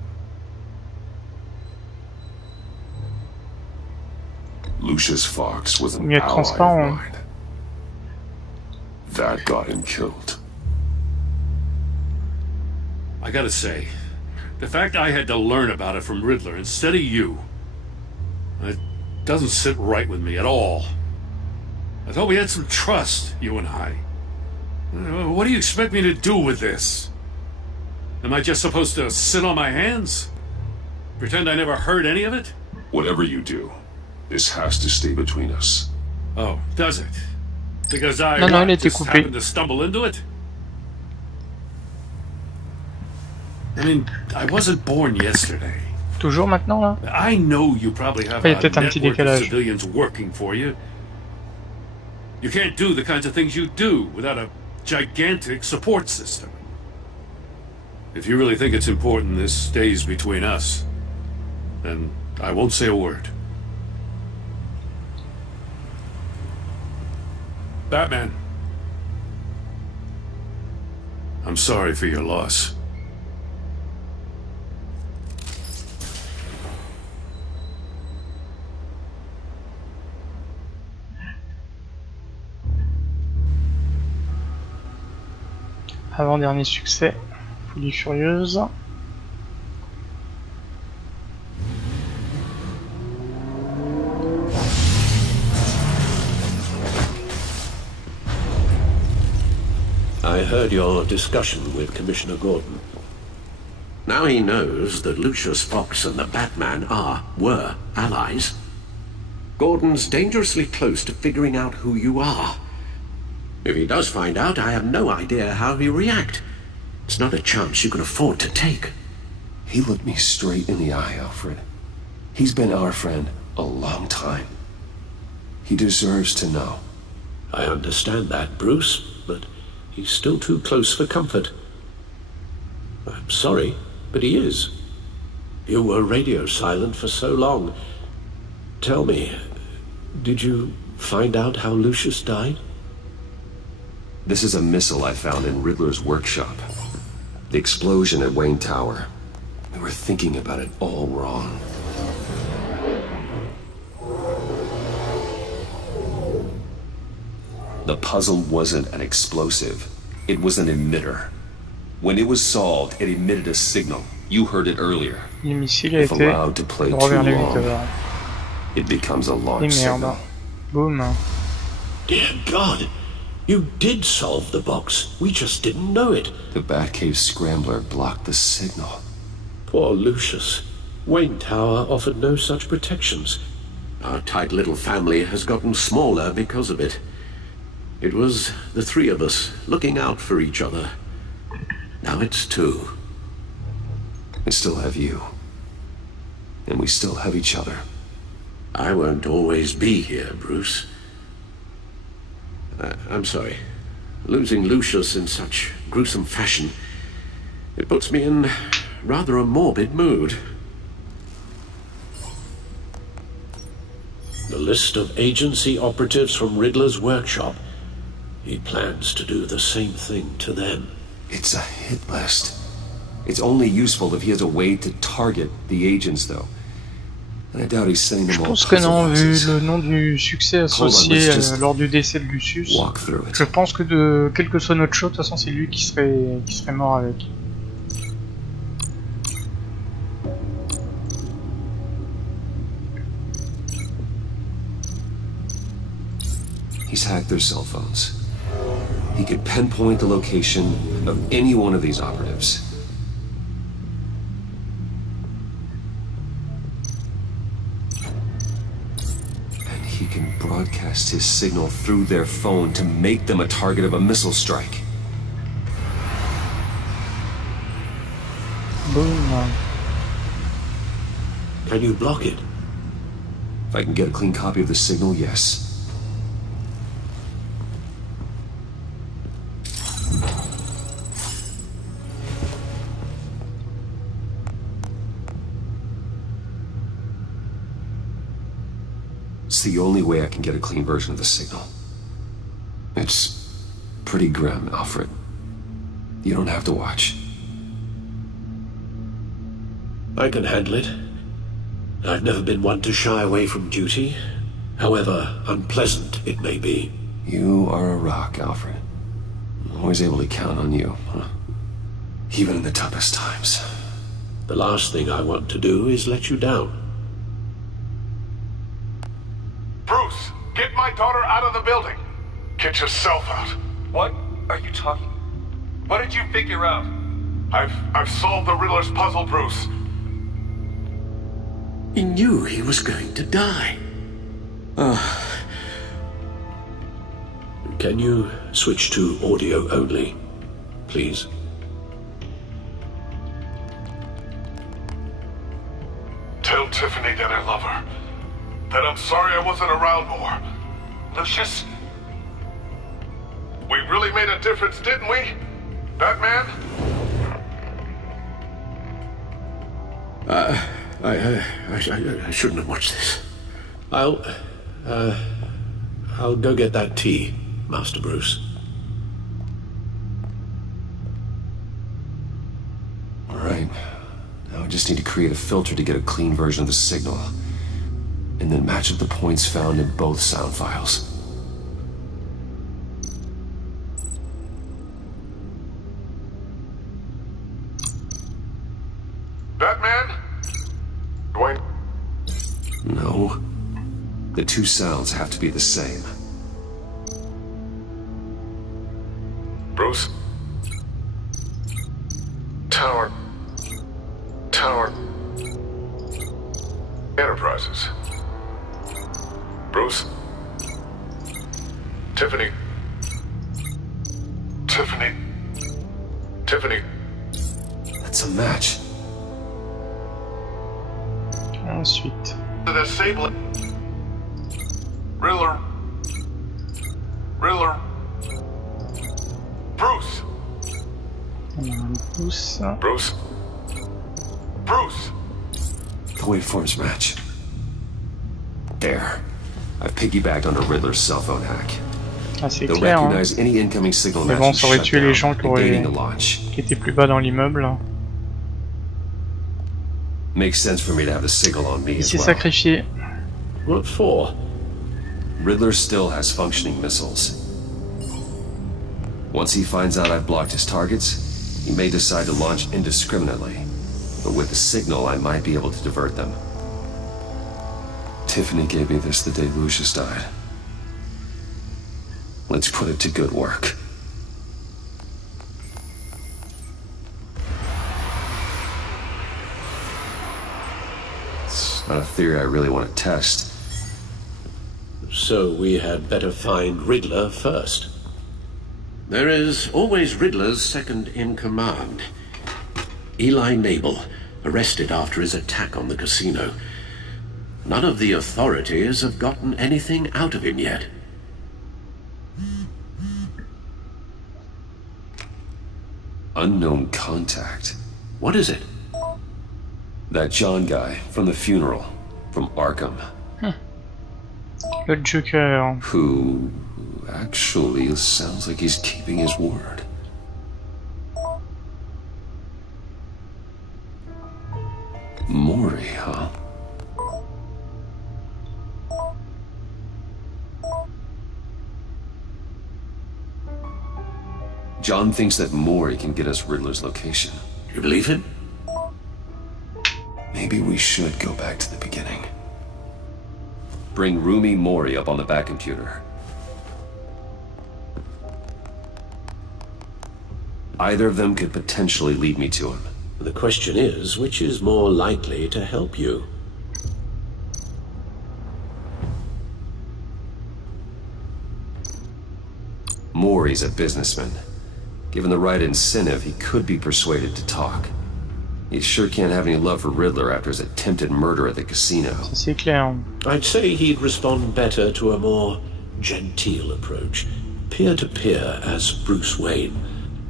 Lucius Fox was an ally of mine. That got him killed. I gotta say, the fact I had to learn about it from Riddler instead of you, it doesn't sit right with me at all. I thought we had some trust, you and I. What do you expect me to do with this? Am I just supposed to sit on my hands? Pretend I never heard any of it? Whatever you do, this has to stay between us. Oh, does it? Because I just happened to stumble into it? I mean, I wasn't born yesterday. Toujours maintenant là? I know you probably have a network of civilians working for you. You can't do the kinds of things you do without a gigantic support system. If you really think it's important this stays between us, then I won't say a word. Batman, I'm sorry for your loss. Avant-dernier succès, Folie Furieuse. I heard your discussion with Commissioner Gordon. Now he knows that Lucius Fox and the Batman were allies. Gordon's dangerously close to figuring out who you are. If he does find out, I have no idea how he'll react. It's not a chance you can afford to take. He looked me straight in the eye, Alfred. He's been our friend a long time. He deserves to know. I understand that, Bruce, but he's still too close for comfort. I'm sorry, but he is. You were radio silent for so long. Tell me, did you find out how Lucius died? This is a missile I found in Riddler's workshop. The explosion at Wayne Tower. We were thinking about it all wrong. The puzzle wasn't an explosive. It was an emitter. When it was solved, it emitted a signal. You heard it earlier. If allowed to play too long, it becomes a launch signal. Boom. Dear God, you did solve the box. We just didn't know it. The Batcave scrambler blocked the signal. Poor Lucius. Wayne Tower offered no such protections. Our tight little family has gotten smaller because of it. It was the three of us looking out for each other. Now it's two. I still have you. And we still have each other. I won't always be here, Bruce. I'm sorry. Losing Lucius in such gruesome fashion, it puts me in rather a morbid mood. The list of agency operatives from Riddler's workshop. He plans to do the same thing to them. It's a hit list. It's only useful if he has a way to target the agents, though. And I doubt he's sending them all. Je pense que non, vu le nom du succès associé lors du décès de Lucius, je pense que quel que soit notre show, de toute façon c'est lui qui serait mort avec. He's hacked their cell phones. He could pinpoint the location of any one of these operatives. And he can broadcast his signal through their phone to make them a target of a missile strike. Boom. Can you block it? If I can get a clean copy of the signal, yes. It's the only way I can get a clean version of the signal. It's pretty grim, Alfred. You don't have to watch. I can handle it. I've never been one to shy away from duty, however unpleasant it may be. You are a rock, Alfred. I'm always able to count on you, huh? Even in the toughest times. The last thing I want to do is let you down. Bruce, get my daughter out of the building. Get yourself out. What are you talking? What did you figure out? I've solved the Riddler's puzzle, Bruce. He knew he was going to die. Can you switch to audio only, please? Tell Tiffany that I love her. That I'm sorry I wasn't around more. Lucius? We really made a difference, didn't we? Batman? I shouldn't have watched this. I'll go get that tea, Master Bruce. All right. Now I just need to create a filter to get a clean version of the signal. And then match up the points found in both sound files. Batman? Dwayne? No. The two sounds have to be the same. Bruce? Tower. Tower Enterprises. Bruce? Tiffany? Tiffany? That's a match. Ensuite. Riddler. Bruce. Bruce. The waveforms match. There. I've piggybacked on a Riddler's cell phone hack. Ah, c'est They'll clair. recognize any incoming signal Mais bon, ça aurait tué les gens qui étaient plus bas dans l'immeuble. Makes sense for me to have a signal on me Il as s'est well. sacrifié. What for? Riddler still has functioning missiles. Once he finds out I've blocked his targets, he may decide to launch indiscriminately. But with the signal, I might be able to divert them. Tiffany gave me this the day Lucius died. Let's put it to good work. It's not a theory I really want to test. So we had better find Riddler first. There is always Riddler's second in command. Eli Nabel, arrested after his attack on the casino. None of the authorities have gotten anything out of him yet. Unknown contact. What is it? That John guy from the funeral, from Arkham. Le Joker. Who actually sounds like he's keeping his word. Mori, huh? John thinks that Mori can get us Riddler's location. You believe him? Maybe we should go back to the beginning. Bring Rumi Mori up on the back computer. Either of them could potentially lead me to him. The question is, which is more likely to help you? Mori's a businessman. Given the right incentive, he could be persuaded to talk. He sure can't have any love for Riddler after his attempted murder at the casino. C'est clair. I'd say he'd respond better to a more genteel approach, peer-to-peer as Bruce Wayne.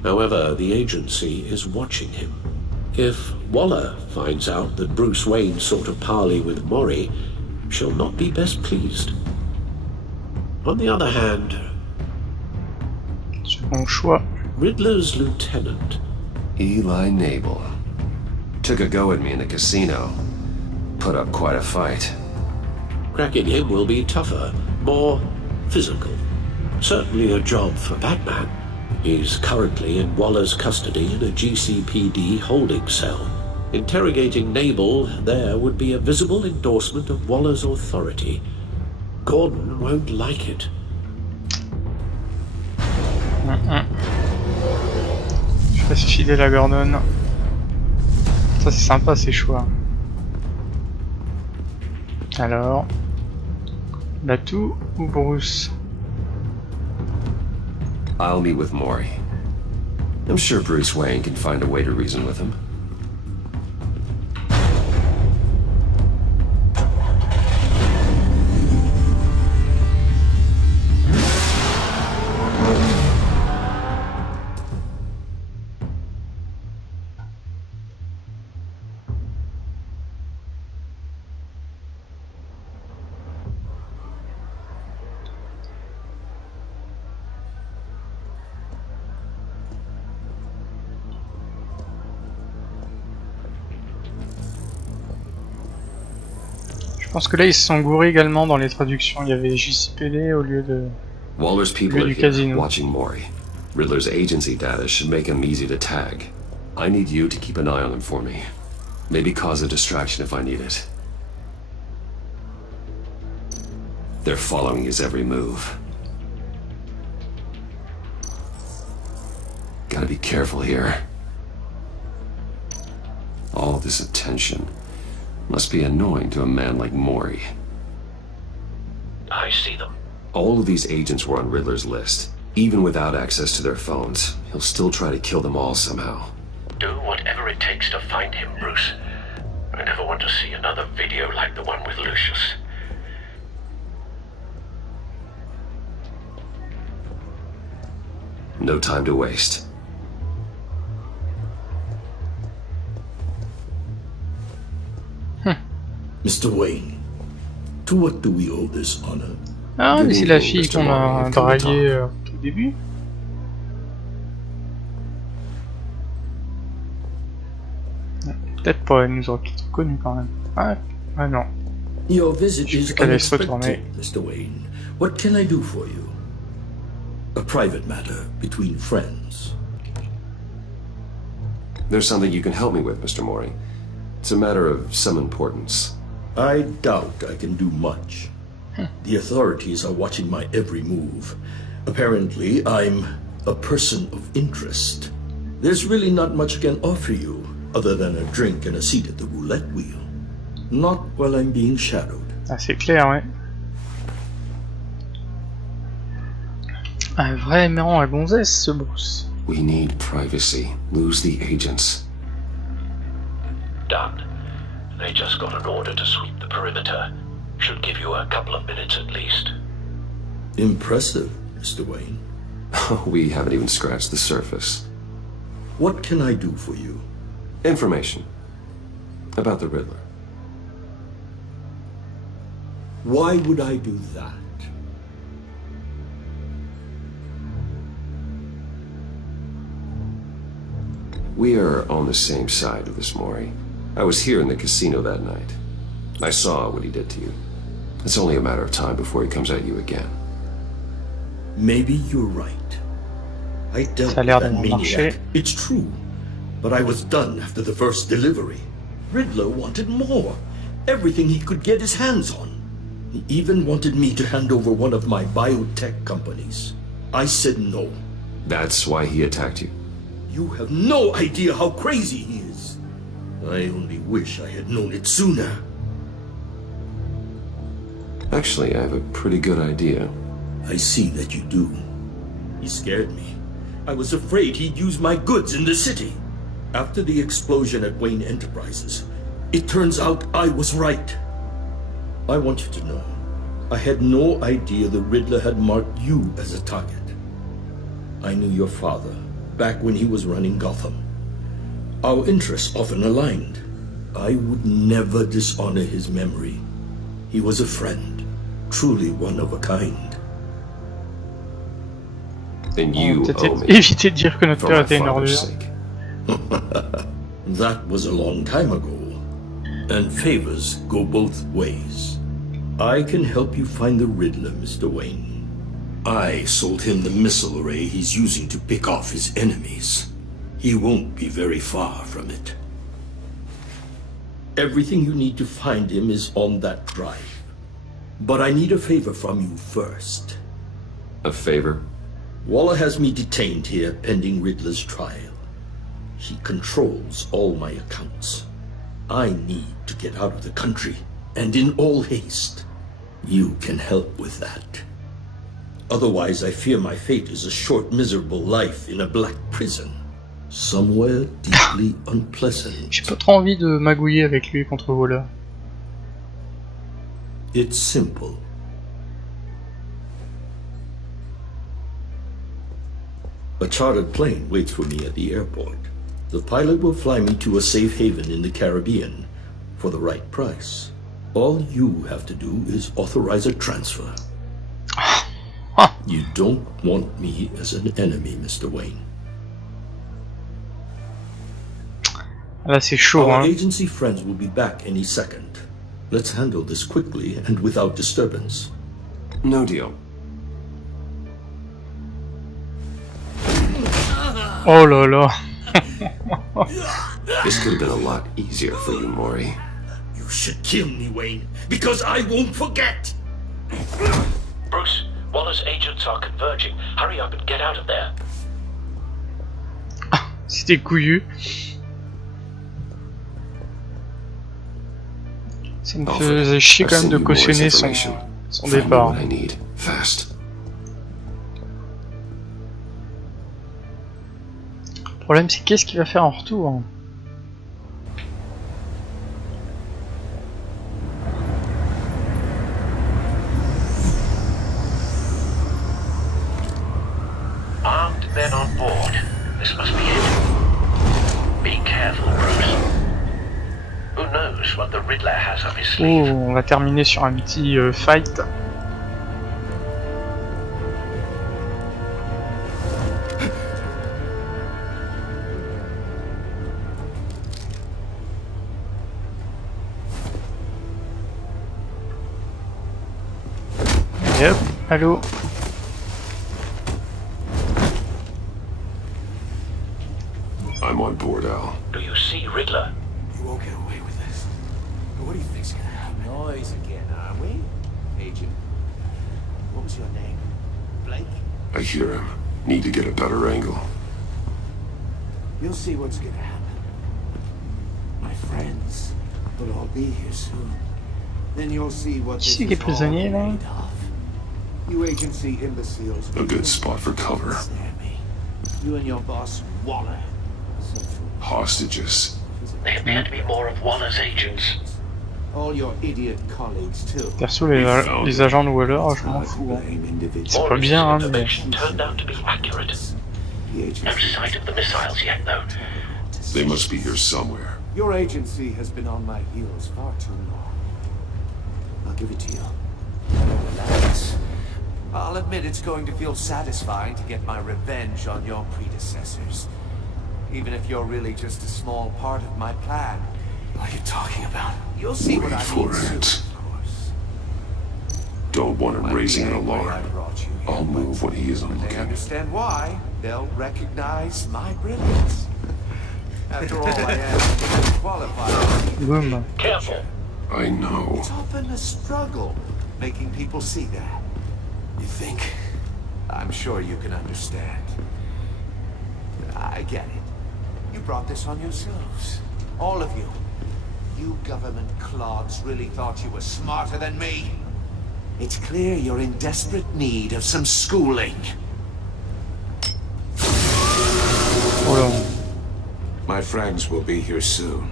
However, the agency is watching him. If Waller finds out that Bruce Wayne sought a parley with Mori, she'll not be best pleased. On the other hand, Second choix. Riddler's lieutenant, Eli Nabel. Took a go at me in the casino. Put up quite a fight. cracking him will be tougher, more physical. Certainly a job for Batman. He's currently in Waller's custody in a GCPD holding cell. Interrogating Nabel there would be a visible endorsement of Waller's authority. Gordon won't like it. Je reste fidèle à Gordon. Ça c'est sympa ces choix. Alors... Batu ou Bruce? I'll meet with Mori. I'm sure Bruce Wayne can find a way to reason with him. Je pense que là ils se sont gourés également dans les traductions, il y avait JCPD au lieu de... Waller's people are du here, casino. watching Mori. Riddler's agency data should make him easy to tag. I need you to keep an eye on him for me. Maybe cause a distraction if I need it. They're following his every move. Gotta be careful here. All this attention must be annoying to a man like Mori. I see them. All of these agents were on Riddler's list. Even without access to their phones, he'll still try to kill them all somehow. Do whatever it takes to find him, Bruce. I never want to see another video like the one with Lucius. No time to waste. Mr. Wayne, to what do we owe this honor? Ah, mais c'est la fille qu'on a draguée au tout début. Peut-être pas, elle nous aurait peut-être connus quand même. Ah non. Your visit is qu'elle allait se retourner. Mr. Wayne. What can I do for you? A private matter between friends. There's something you can help me with, Mr. Mori. It's a matter of some importance. I doubt I can do much. The authorities are watching my every move. Apparently, I'm a person of interest. There's really not much I can offer you, other than a drink and a seat at the roulette wheel. Not while I'm being shadowed. Ah, c'est clair, ouais. Un vrai aimant à gonzesse, ce Bruce. We need privacy. Lose the agents. Done. They just got an order to sweep the perimeter. Should give you a couple of minutes at least. Impressive, Mr. Wayne. We haven't even scratched the surface. What can I do for you? Information. About the Riddler. Why would I do that? We are on the same side of this, Mori. I was here in the casino that night. I saw what he did to you. It's only a matter of time before he comes at you again. Maybe you're right. I dealt with that maniac. It's true. But I was done after the first delivery. Riddler wanted more. Everything he could get his hands on. He even wanted me to hand over one of my biotech companies. I said no. That's why he attacked you? You have no idea how crazy he is. I only wish I had known it sooner. Actually, I have a pretty good idea. I see that you do. He scared me. I was afraid he'd use my goods in the city. After the explosion at Wayne Enterprises, it turns out I was right. I want you to know, I had no idea the Riddler had marked you as a target. I knew your father back when he was running Gotham. Our interests often aligned. I would never dishonor his memory. He was a friend, truly one of a kind. And you owe me. Éviter de dire que notre père était une ordure. That was a long time ago, and favors go both ways. I can help you find the Riddler, Mr. Wayne. I sold him the missile array he's using to pick off his enemies. He won't be very far from it. Everything you need to find him is on that drive. But I need a favor from you first. A favor? Waller has me detained here pending Riddler's trial. He controls all my accounts. I need to get out of the country, and in all haste. You can help with that. Otherwise, I fear my fate is a short, miserable life in a black prison. Somewhere deeply unpleasant. J'ai pas trop envie de magouiller avec lui contre voleur. It's simple. A chartered plane waits for me at the airport. The pilot will fly me to a safe haven in the Caribbean for the right price. All you have to do is authorize a transfer. You don't want me as an enemy, Mr. Wayne. Là, c'est chaud, Our hein. agency friends will be back any second. Let's handle this quickly and without disturbance. No deal. Oh là là. This could have been a lot easier for you, Mori. You should kill me, Wayne, because I won't forget! Bruce, Waller's agents are converging. Hurry up and get out of there. C'était couillu. Ça me faisait chier quand même de cautionner son départ. Le problème c'est qu'est-ce qu'il va faire en retour? Armed men on board. This must be it. Be careful, Bruce. Who knows what the Riddler has up his sleeve? Oh, on va terminer sur un petit fight. Yep, allô. I'm on board, Al. Do you see Riddler? You won't get away with this. What do you think's gonna happen? Noise again, are we? Agent. What was your name? Blake? I hear him. Need to get a better angle. You'll see what's gonna happen. My friends will all be here soon. Then you'll see what this is all made of. You agency imbeciles. A good spot for cover. You and your boss, Waller. Hostages. They appear to be more of Waller's agents. All your idiot colleagues too. Perso, les agents de Waller, je m'en fous. C'est pas bien, hein, mais... Turned out to be accurate. No sight of the missiles yet, though. They must be here somewhere. Your agency has been on my heels far too long. I'll give it to you. Relax. I'll admit it's going to feel satisfying to get my revenge on your predecessors. Even if you're really just a small part of my plan. What are you talking about? You'll see what I mean soon, of course. Don't want him raising an alarm. I'll move when he isn't They looking. understand why. They'll recognize my brilliance. After all, I am qualified. Boom. Careful. I know. It's often a struggle making people see that. You think? I'm sure you can understand. I get it. You brought this on yourselves. All of you. You government clods really thought you were smarter than me. It's clear you're in desperate need of some schooling. My friends will be here soon.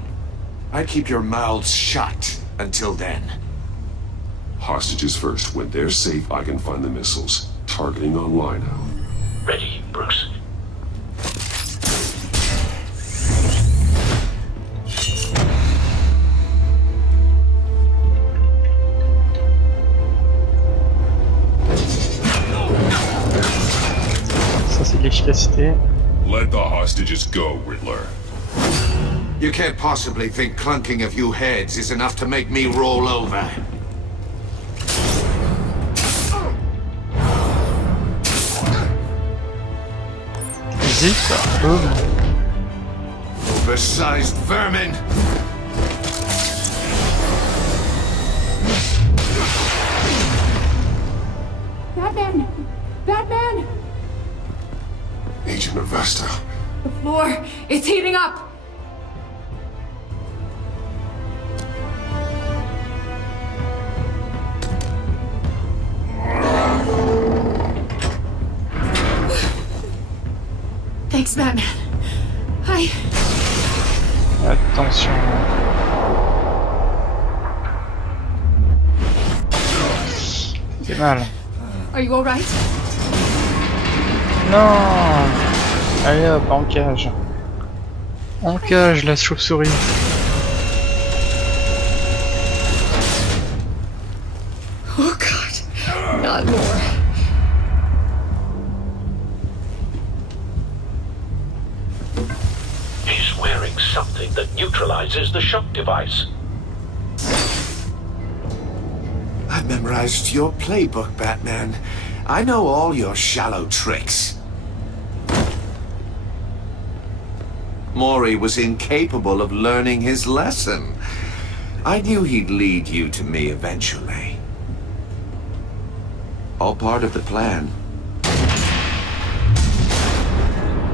I keep your mouths shut until then. Hostages first. When they're safe, I can find the missiles. Targeting online now. Ready, Bruce. Ça c'est de l'efficacité. Let the hostages go, Riddler. You can't possibly think clunking a few heads is enough to make me roll over. Zip, boom. Oversized vermin! Batman! Batman! Agent Avesta. The floor, it's heating up! Thanks, Batman. Hi. Attention. C'est mal. Are you alright? Non. Allez hop, en cage. En cage, la chauve-souris. Oh God, not more. He's wearing something that neutralizes the shock device. I've memorized your playbook, Batman. I know all your shallow tricks. Maury was incapable of learning his lesson. I knew he'd lead you to me eventually. All part of the plan.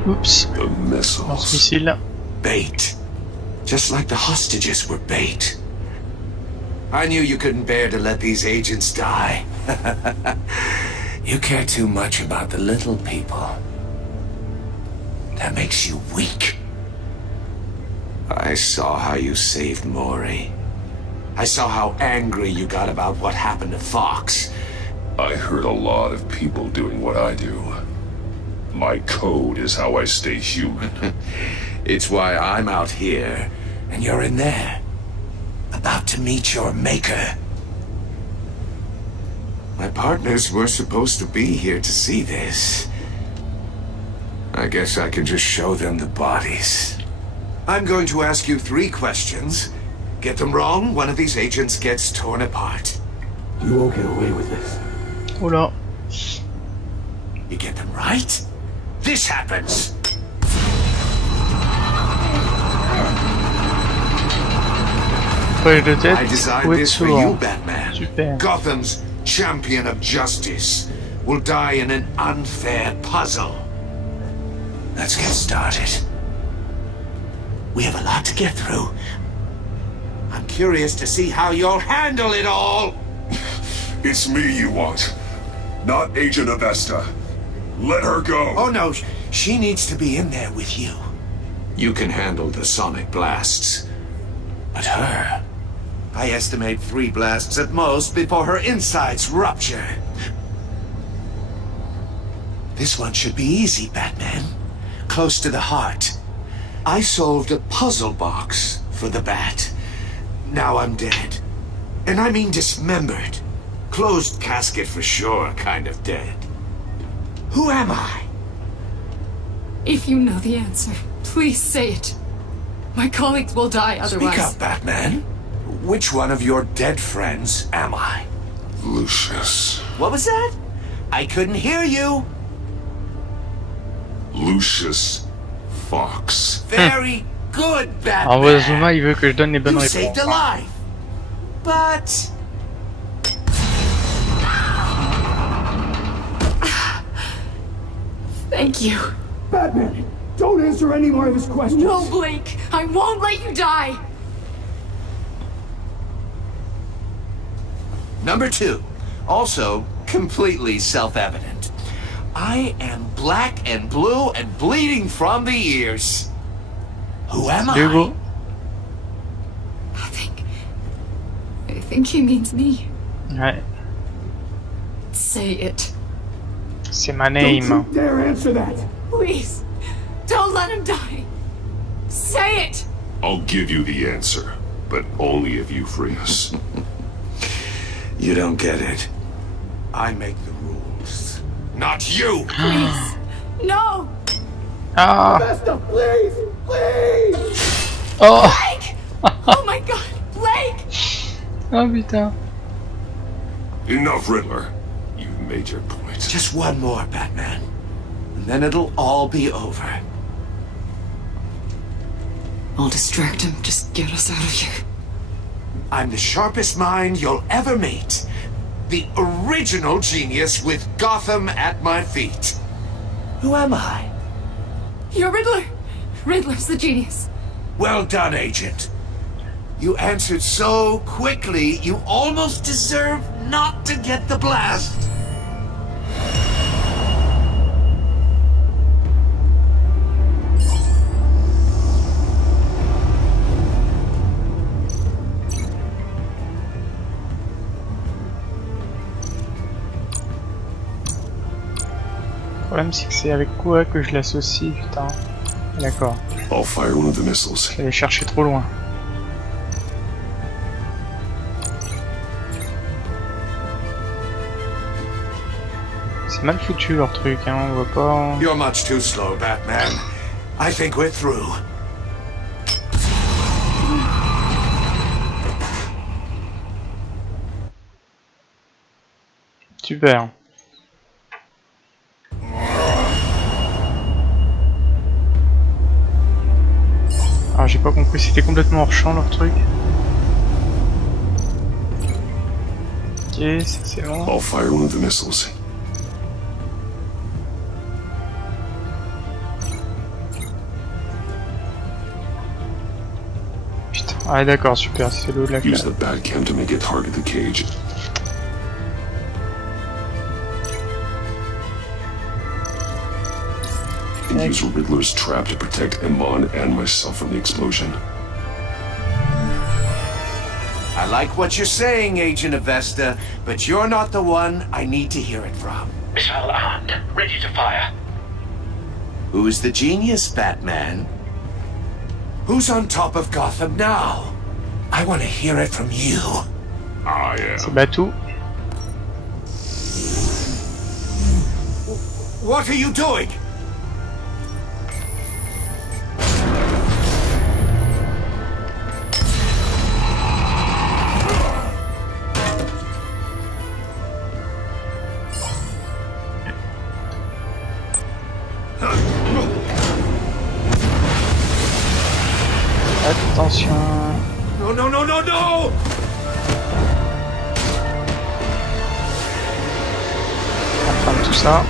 Oups. The missiles. Lance-missile. Bait. Just like the hostages were bait. I knew you couldn't bear to let these agents die. You care too much about the little people. That makes you weak. I saw how you saved Maury. I saw how angry you got about what happened to Fox. I heard a lot of people doing what I do. My code is how I stay human. It's why I'm out here, and you're in there. About to meet your maker. My partners were supposed to be here to see this. I guess I can just show them the bodies. I'm going to ask you 3 questions. Get them wrong, one of these agents gets torn apart. You won't get away with this. Oula. You get them right, this happens. I designed this for you, Batman. Super. Gotham's champion of justice will die in an unfair puzzle. Let's get started. We have a lot to get through. I'm curious to see how you'll handle it all. It's me you want, not Agent Avesta. Let her go. Oh no, she needs to be in there with you. You can handle the sonic blasts. But her, I estimate 3 blasts at most before her insides rupture. This one should be easy, Batman. Close to the heart. I solved a puzzle box for the Bat. Now I'm dead. And I mean dismembered. Closed casket for sure, kind of dead. Who am I? If you know the answer, please say it. My colleagues will die otherwise. Speak up, Batman. Which one of your dead friends am I? Lucius. What was that? I couldn't hear you. Lucius Fox. Very good, Batman. En vrai, Zuma, il veut que je donne les bonnes You réponses. saved a life. But... Thank you. Batman, don't answer any more of his questions. No, Blake. I won't let you die. Number 2. Also completely self-evident. I am black and blue and bleeding from the ears. Who am I? I think he means me. Ouais. Say it. C'est my name. Don't you dare answer that. Please. Don't let him die. Say it. I'll give you the answer, but only if you free us. You don't get it. I make the rules. Not you! Please. No! Ah! Vesta, please! Please! Oh! Blake! Oh my god! Blake! Oh putain. Enough, Riddler. You've made your point. Just one more, Batman. And then it'll all be over. I'll distract him. Just get us out of here. I'm the sharpest mind you'll ever meet. The original genius with Gotham at my feet. Who am I? You're Riddler. Riddler's the genius. Well done, Agent. You answered so quickly, you almost deserve not to get the blast. Le problème c'est que c'est avec quoi que je l'associe, putain. D'accord. I'll fire one of the missiles. J'allais chercher trop loin. C'est mal foutu leur truc, hein, on voit pas... You're much too slow, Batman. I think we're through. Super. Alors j'ai pas compris, c'était complètement hors champ leur truc. Ok, ça c'est bon. I'll fire one of the missiles. Putain, Ah d'accord, super, c'est l'eau de la Use clave. the Batcam to make it target the cage. And use Riddler's trap to protect Iman and myself from the explosion. I like what you're saying, Agent Avesta, but you're not the one I need to hear it from. Missile armed, ready to fire. Who's the genius, Batman? Who's on top of Gotham now? I want to hear it from you. I am. C'est Batou. What are you doing? Attention. No, no, no, no, no! On ferme tout ça.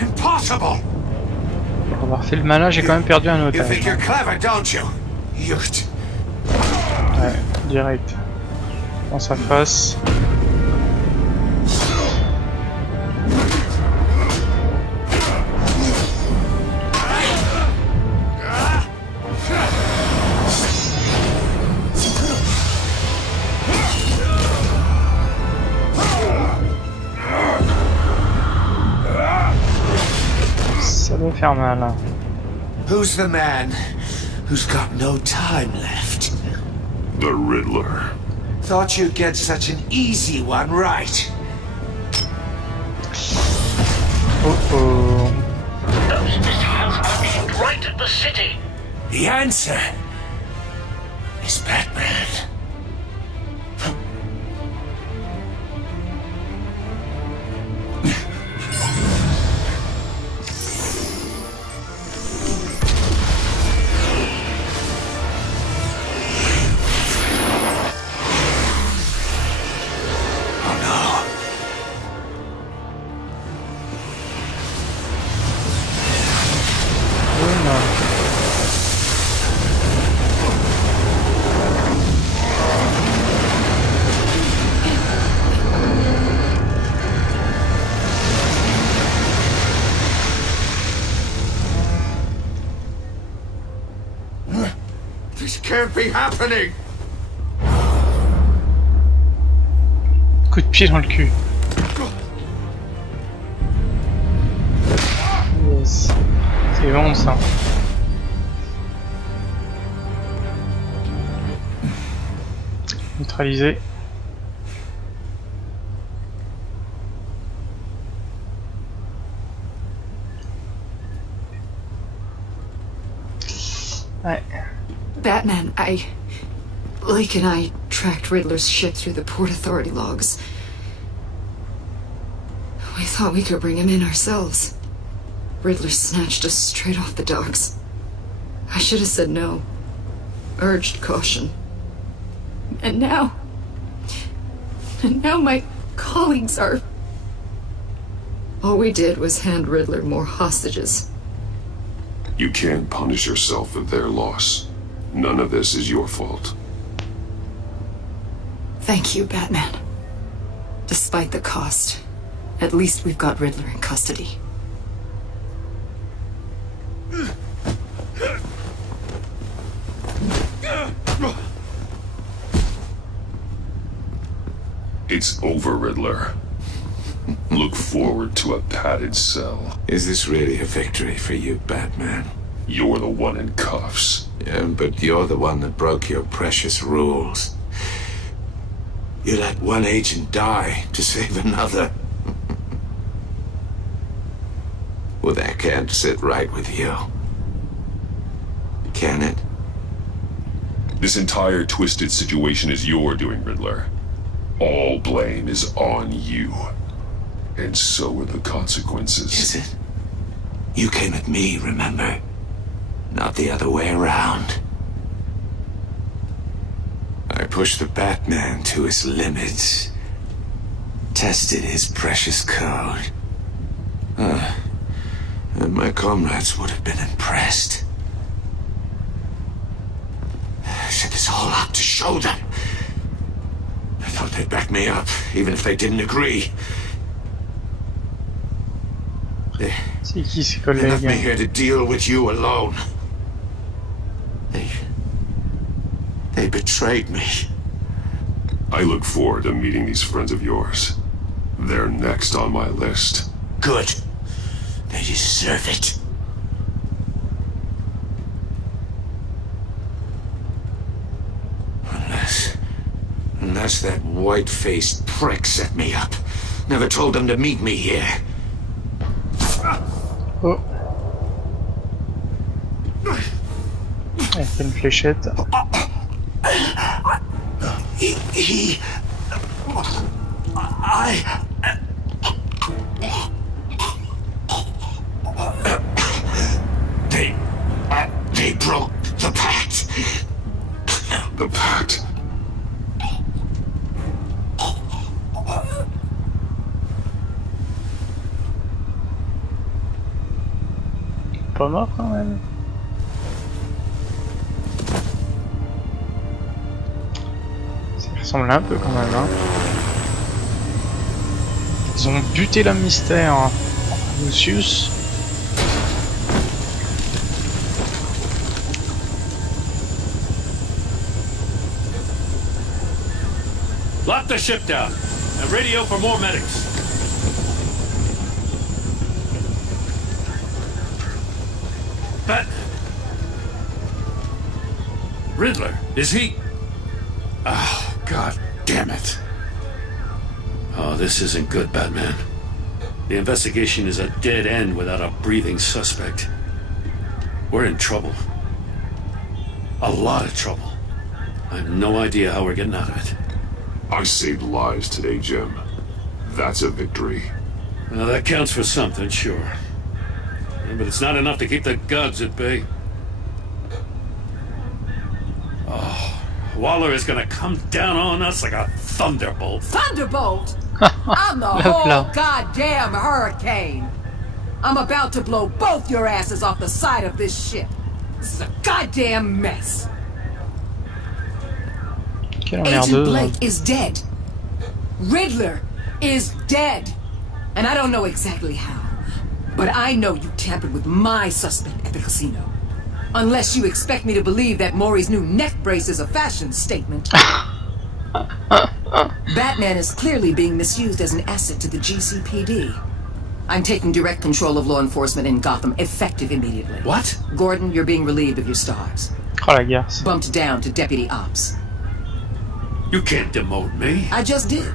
Impossible! Pour avoir fait le malin, j'ai quand même perdu un You otage. think you're clever, don't you? Ouais, direct. Dans sa face. Ça doit faire mal. Hein. Who's the man who's got no time left? The Riddler. Thought you'd get such an easy one right. Oh. Those missiles are aimed right at the city. The answer is Batman. This can't be happening. Coup de pied dans le cul. Yes. C'est bon ça. Neutralisé. Ouais. Batman, Lake and I tracked Riddler's ship through the Port Authority logs. We thought we could bring him in ourselves. Riddler snatched us straight off the docks. I should have said no. Urged caution. And now my colleagues are... All we did was hand Riddler more hostages. You can't punish yourself for their loss. None of this is your fault. Thank you, Batman. Despite the cost, at least we've got Riddler in custody. It's over, Riddler. Look forward to a padded cell. Is this really a victory for you, Batman? You're the one in cuffs. Yeah, but you're the one that broke your precious rules. You let one agent die to save another. Well, that can't sit right with you. Can it? This entire twisted situation is your doing, Riddler. All blame is on you. And so are the consequences. Is it? You came at me, remember? Not the other way around. I pushed the Batman to his limits. Tested his precious code. And my comrades would have been impressed. I set this all up to show them. I thought they'd back me up, even if they didn't agree. They left me here to deal with you alone. They betrayed me. I look forward to meeting these friends of yours. They're next on my list. Good. They deserve it. Unless that white-faced prick set me up. Never told them to meet me here. Oh. Elle fait une fléchette. They broke the pact. The pact? Pas mort quand même. Ça ressemble un peu quand même. Hein. Ils ont buté l'homme mystère, Lucius. Lock the ship down and radio for more medics. But Riddler, is he? Oh, God damn it. Oh, this isn't good, Batman. The investigation is a dead end without a breathing suspect. We're in trouble. A lot of trouble. I have no idea how we're getting out of it. I saved lives today, Jim. That's a victory. Well, that counts for something, sure. But it's not enough to keep the gods at bay. Oh, Waller is gonna come down on us like a thunderbolt. Thunderbolt? I'm the whole goddamn hurricane. I'm about to blow both your asses off the side of this ship. This is a goddamn mess. Agent Blake is dead. Riddler is dead. And I don't know exactly how. But I know you tampered with my suspect at the casino. Unless you expect me to believe that Maury's new neck brace is a fashion statement. Batman is clearly being misused as an asset to the GCPD. I'm taking direct control of law enforcement in Gotham, effective immediately. What? Gordon, you're being relieved of your stars. Oh la guerre. Bumped down to Deputy Ops. You can't demote me. I just did.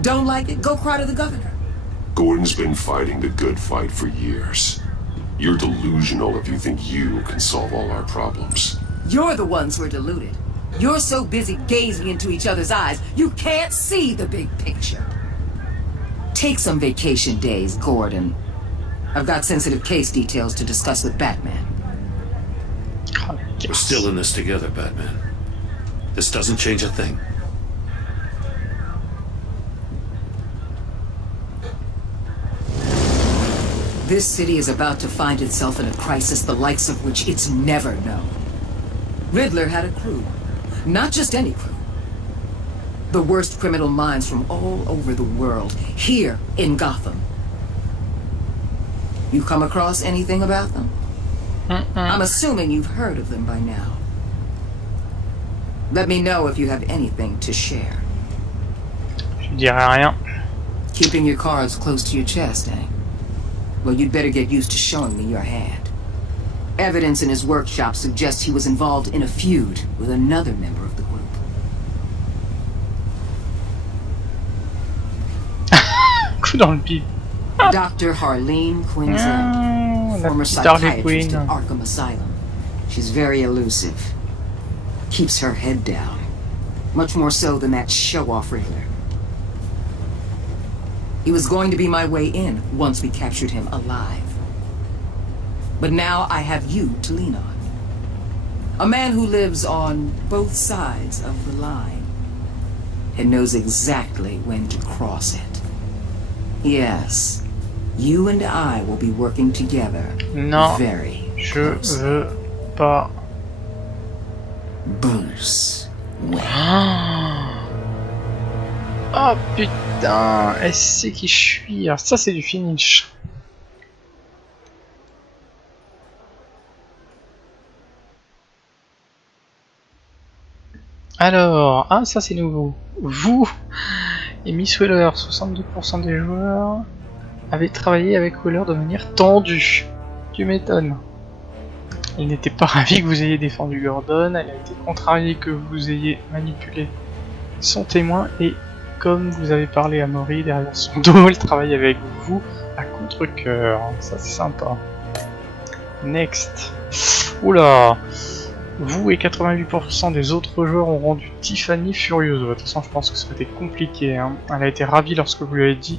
Don't like it? Go cry to the governor. Gordon's been fighting the good fight for years. You're delusional if you think you can solve all our problems. You're the ones who are deluded. You're so busy gazing into each other's eyes, you can't see the big picture. Take some vacation days, Gordon. I've got sensitive case details to discuss with Batman. We're still in this together, Batman. This doesn't change a thing. This city is about to find itself in a crisis the likes of which it's never known. Riddler had a crew. Not just any crew. The worst criminal minds from all over the world, here in Gotham. You come across anything about them? I'm assuming you've heard of them by now. Let me know if you have anything to share. Je dirai rien. Keeping your cards close to your chest, eh? Well, you'd better get used to showing me your hand. Evidence in his workshop suggests he was involved in a feud with another member of the group. Coup dans le bide. Dr. Harleen Quinzel, former psychiatrist at Arkham Asylum. She's very elusive. Keeps her head down. Much more so than that show-off Riddler. He was going to be my way in once we captured him alive. But now I have you to lean on. A man who lives on both sides of the line and knows exactly when to cross it. Yes, you and I will be working together. Non, very je veux pas. Bruce. Oh putain, elle sait qui je suis. Alors ça c'est du finish. Alors, ah ça c'est nouveau. Vous et Miss Weller, 62% des joueurs avaient travaillé avec Weller de manière tendue. Tu m'étonnes. Il n'était pas ravi que vous ayez défendu Gordon, elle a été contrariée que vous ayez manipulé son témoin et comme vous avez parlé à Maury derrière son dos, elle travaille avec vous à contre-cœur. Ça c'est sympa. Next. Oula. Vous et 88% des autres joueurs ont rendu Tiffany furieuse. De toute façon, je pense que ça a été compliqué. Hein. Elle a été ravie lorsque vous lui avez dit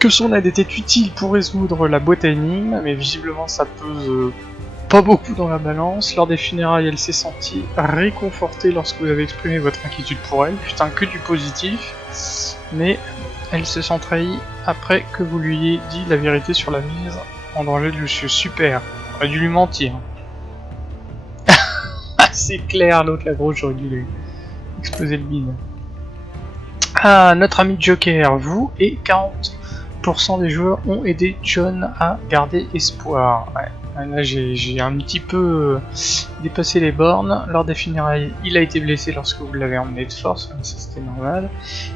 que son aide était utile pour résoudre la boîte à énigmes, mais visiblement ça pèse pas beaucoup dans la balance. Lors des funérailles, elle s'est sentie réconfortée lorsque vous avez exprimé votre inquiétude pour elle. Putain, que du positif. Mais elle se sent trahie après que vous lui ayez dit la vérité sur la mise en danger de Lucius. Super. On aurait dû lui mentir. C'est clair, l'autre la grosse, j'aurais dû lui exploser le bide. Ah, notre ami Joker, vous et 40% des joueurs ont aidé John à garder espoir. Ouais. Là j'ai un petit peu dépassé les bornes. Lors des funérailles, il a été blessé lorsque vous l'avez emmené de force, ça c'était normal.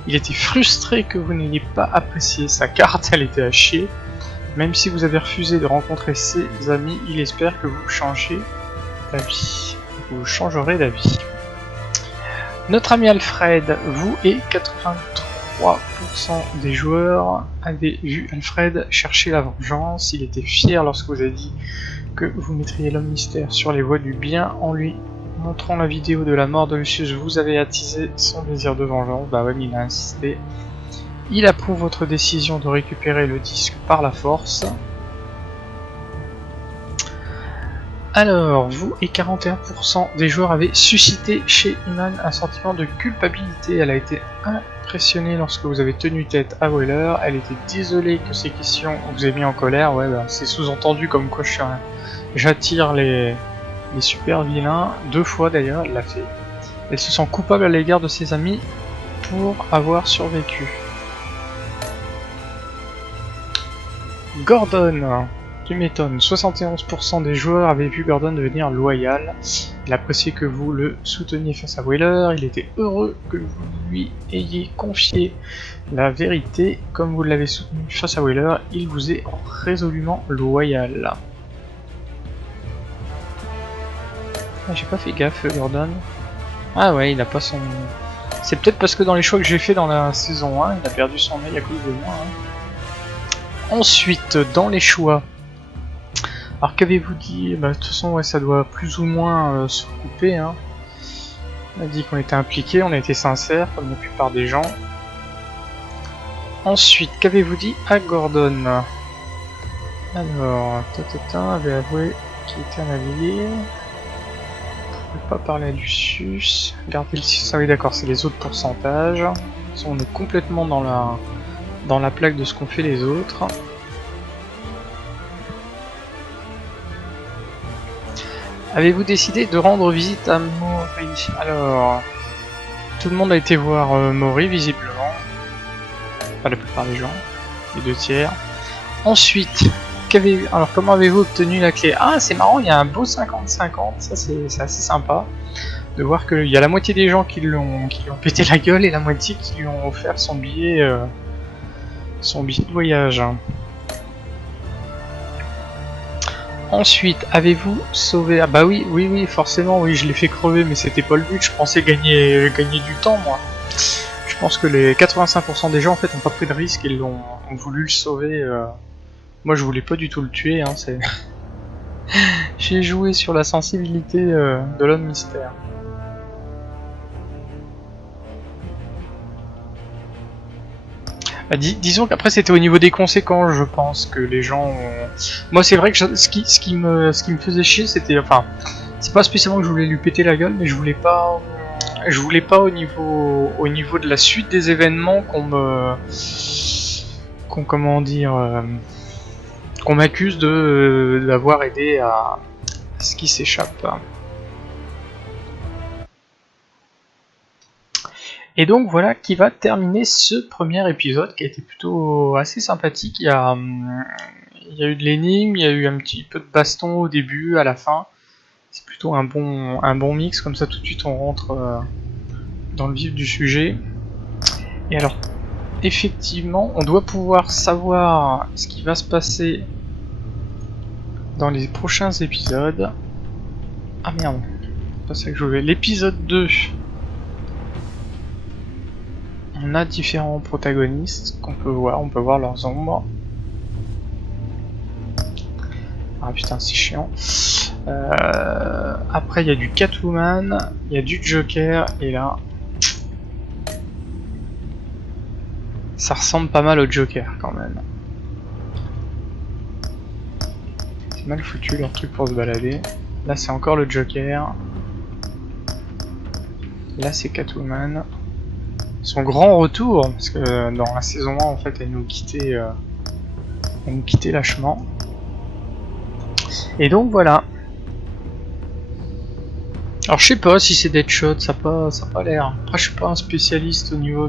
Il était frustré que vous n'ayez pas apprécié sa carte, elle était à chier. Même si vous avez refusé de rencontrer ses amis, il espère que vous changez d'avis. Vous changerez d'avis. Notre ami Alfred, vous et 83% des joueurs avaient vu Alfred chercher la vengeance. Il était fier lorsque vous avez dit que vous mettriez l'homme mystère sur les voies du bien en lui montrant la vidéo de la mort de Lucius. Vous avez attisé son désir de vengeance. Bah ouais, il a insisté. Il approuve votre décision de récupérer le disque par la force. Alors, vous et 41% des joueurs avaient suscité chez Iman un sentiment de culpabilité. Elle a été impressionnée lorsque vous avez tenu tête à Weller. Elle était désolée que ces questions vous aient mis en colère. Ouais, bah, c'est sous-entendu comme quoi j'attire les super vilains. 2 fois d'ailleurs, elle l'a fait. Elle se sent coupable à l'égard de ses amis pour avoir survécu. Gordon. Tu m'étonnes, 71% des joueurs avaient vu Gordon devenir loyal. Il appréciait que vous le souteniez face à Weller. Il était heureux que vous lui ayez confié la vérité. Comme vous l'avez soutenu face à Weller, il vous est résolument loyal. Ah, j'ai pas fait gaffe, Gordon. Ah ouais, il a pas son... C'est peut-être parce que dans les choix que j'ai fait dans la saison 1, il a perdu son œil à cause de moi. Hein. Ensuite, dans les choix... Alors qu'avez-vous dit? Bah, de toute façon ouais, ça doit plus ou moins se recouper. Hein. On a dit qu'on était impliqués, on a été sincères comme la plupart des gens. Ensuite, qu'avez-vous dit à Gordon? Alors, Tata avait avoué qu'il était un allié. On ne pouvait pas parler à Lucius. Gardez le 6. Ah oui d'accord, c'est les autres pourcentages. On est complètement dans la plaque de ce qu'ont fait les autres. Avez-vous décidé de rendre visite à Maury? Alors, tout le monde a été voir Maury visiblement. Enfin, la plupart des gens, les 2 tiers. Ensuite, alors comment avez-vous obtenu la clé? Ah, c'est marrant, il y a un beau 50-50, ça c'est assez sympa. De voir qu'il y a la moitié des gens qui lui ont pété la gueule et la moitié qui lui ont offert son billet de voyage. Ensuite, avez-vous sauvé... Ah bah oui, forcément, oui, je l'ai fait crever, mais c'était pas le but, je pensais gagner du temps, moi. Je pense que les 85% des gens, en fait, n'ont pas pris de risque et ont voulu le sauver. Moi, je voulais pas du tout le tuer, hein, c'est... J'ai joué sur la sensibilité de l'homme mystère. Disons qu'après c'était au niveau des conséquences, je pense que les gens ont... Moi c'est vrai que ce qui me faisait chier c'était... Enfin, C'est pas spécialement que je voulais lui péter la gueule, mais je voulais pas au niveau de la suite des événements qu'on m'accuse d'avoir aidé à ce qui s'échappe. Et donc voilà qui va terminer ce premier épisode qui a été plutôt assez sympathique. Il y a eu de l'énigme, il y a eu un petit peu de baston au début, à la fin. C'est plutôt un bon mix, comme ça tout de suite on rentre dans le vif du sujet. Et alors, effectivement, on doit pouvoir savoir ce qui va se passer dans les prochains épisodes. Ah merde, c'est pas ça que je voulais. L'épisode 2. On a différents protagonistes qu'on peut voir leurs ombres. Ah putain, c'est chiant. Après, il y a du Catwoman, il y a du Joker, et là, ça ressemble pas mal au Joker quand même. C'est mal foutu leur truc pour se balader. Là, c'est encore le Joker. Là, c'est Catwoman. Son grand retour, parce que dans la saison 1, en fait, elle nous quittait lâchement. Et donc voilà. Alors je sais pas si c'est Deadshot, ça a pas l'air. Après je suis pas un spécialiste au niveau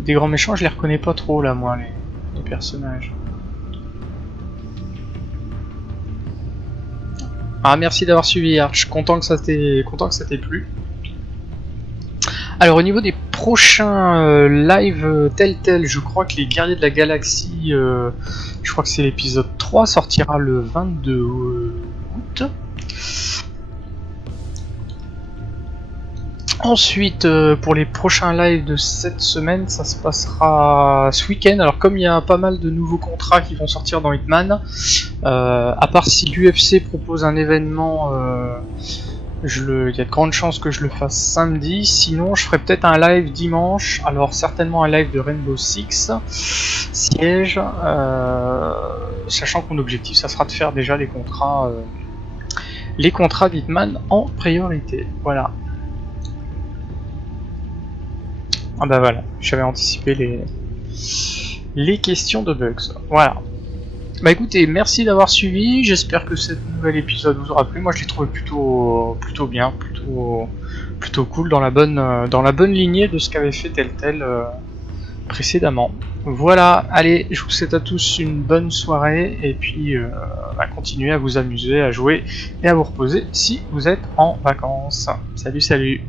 des grands méchants, je les reconnais pas trop là moi les personnages. Ah merci d'avoir suivi Arch, content que ça t'ait plu. Alors au niveau des prochains live Teltale, je crois que les Guerriers de la Galaxie, je crois que c'est l'épisode 3, sortira le 22 août. Ensuite, pour les prochains lives de cette semaine, ça se passera ce week-end. Alors comme il y a pas mal de nouveaux contrats qui vont sortir dans Hitman, à part si l'UFC propose un événement, il y a de grandes chances que je le fasse samedi. Sinon, je ferai peut-être un live dimanche. Alors certainement un live de Rainbow Six Siege, sachant que mon objectif, ça sera de faire déjà les contrats d'Hitman en priorité. Voilà. Ah bah voilà, j'avais anticipé les questions de bugs. Voilà. Bah écoutez, merci d'avoir suivi, j'espère que cet nouvel épisode vous aura plu. Moi je l'ai trouvé plutôt bien, plutôt cool, dans la bonne lignée de ce qu'avait fait Teltale précédemment. Voilà, allez, je vous souhaite à tous une bonne soirée, et puis continuez à vous amuser, à jouer et à vous reposer si vous êtes en vacances. Salut, salut.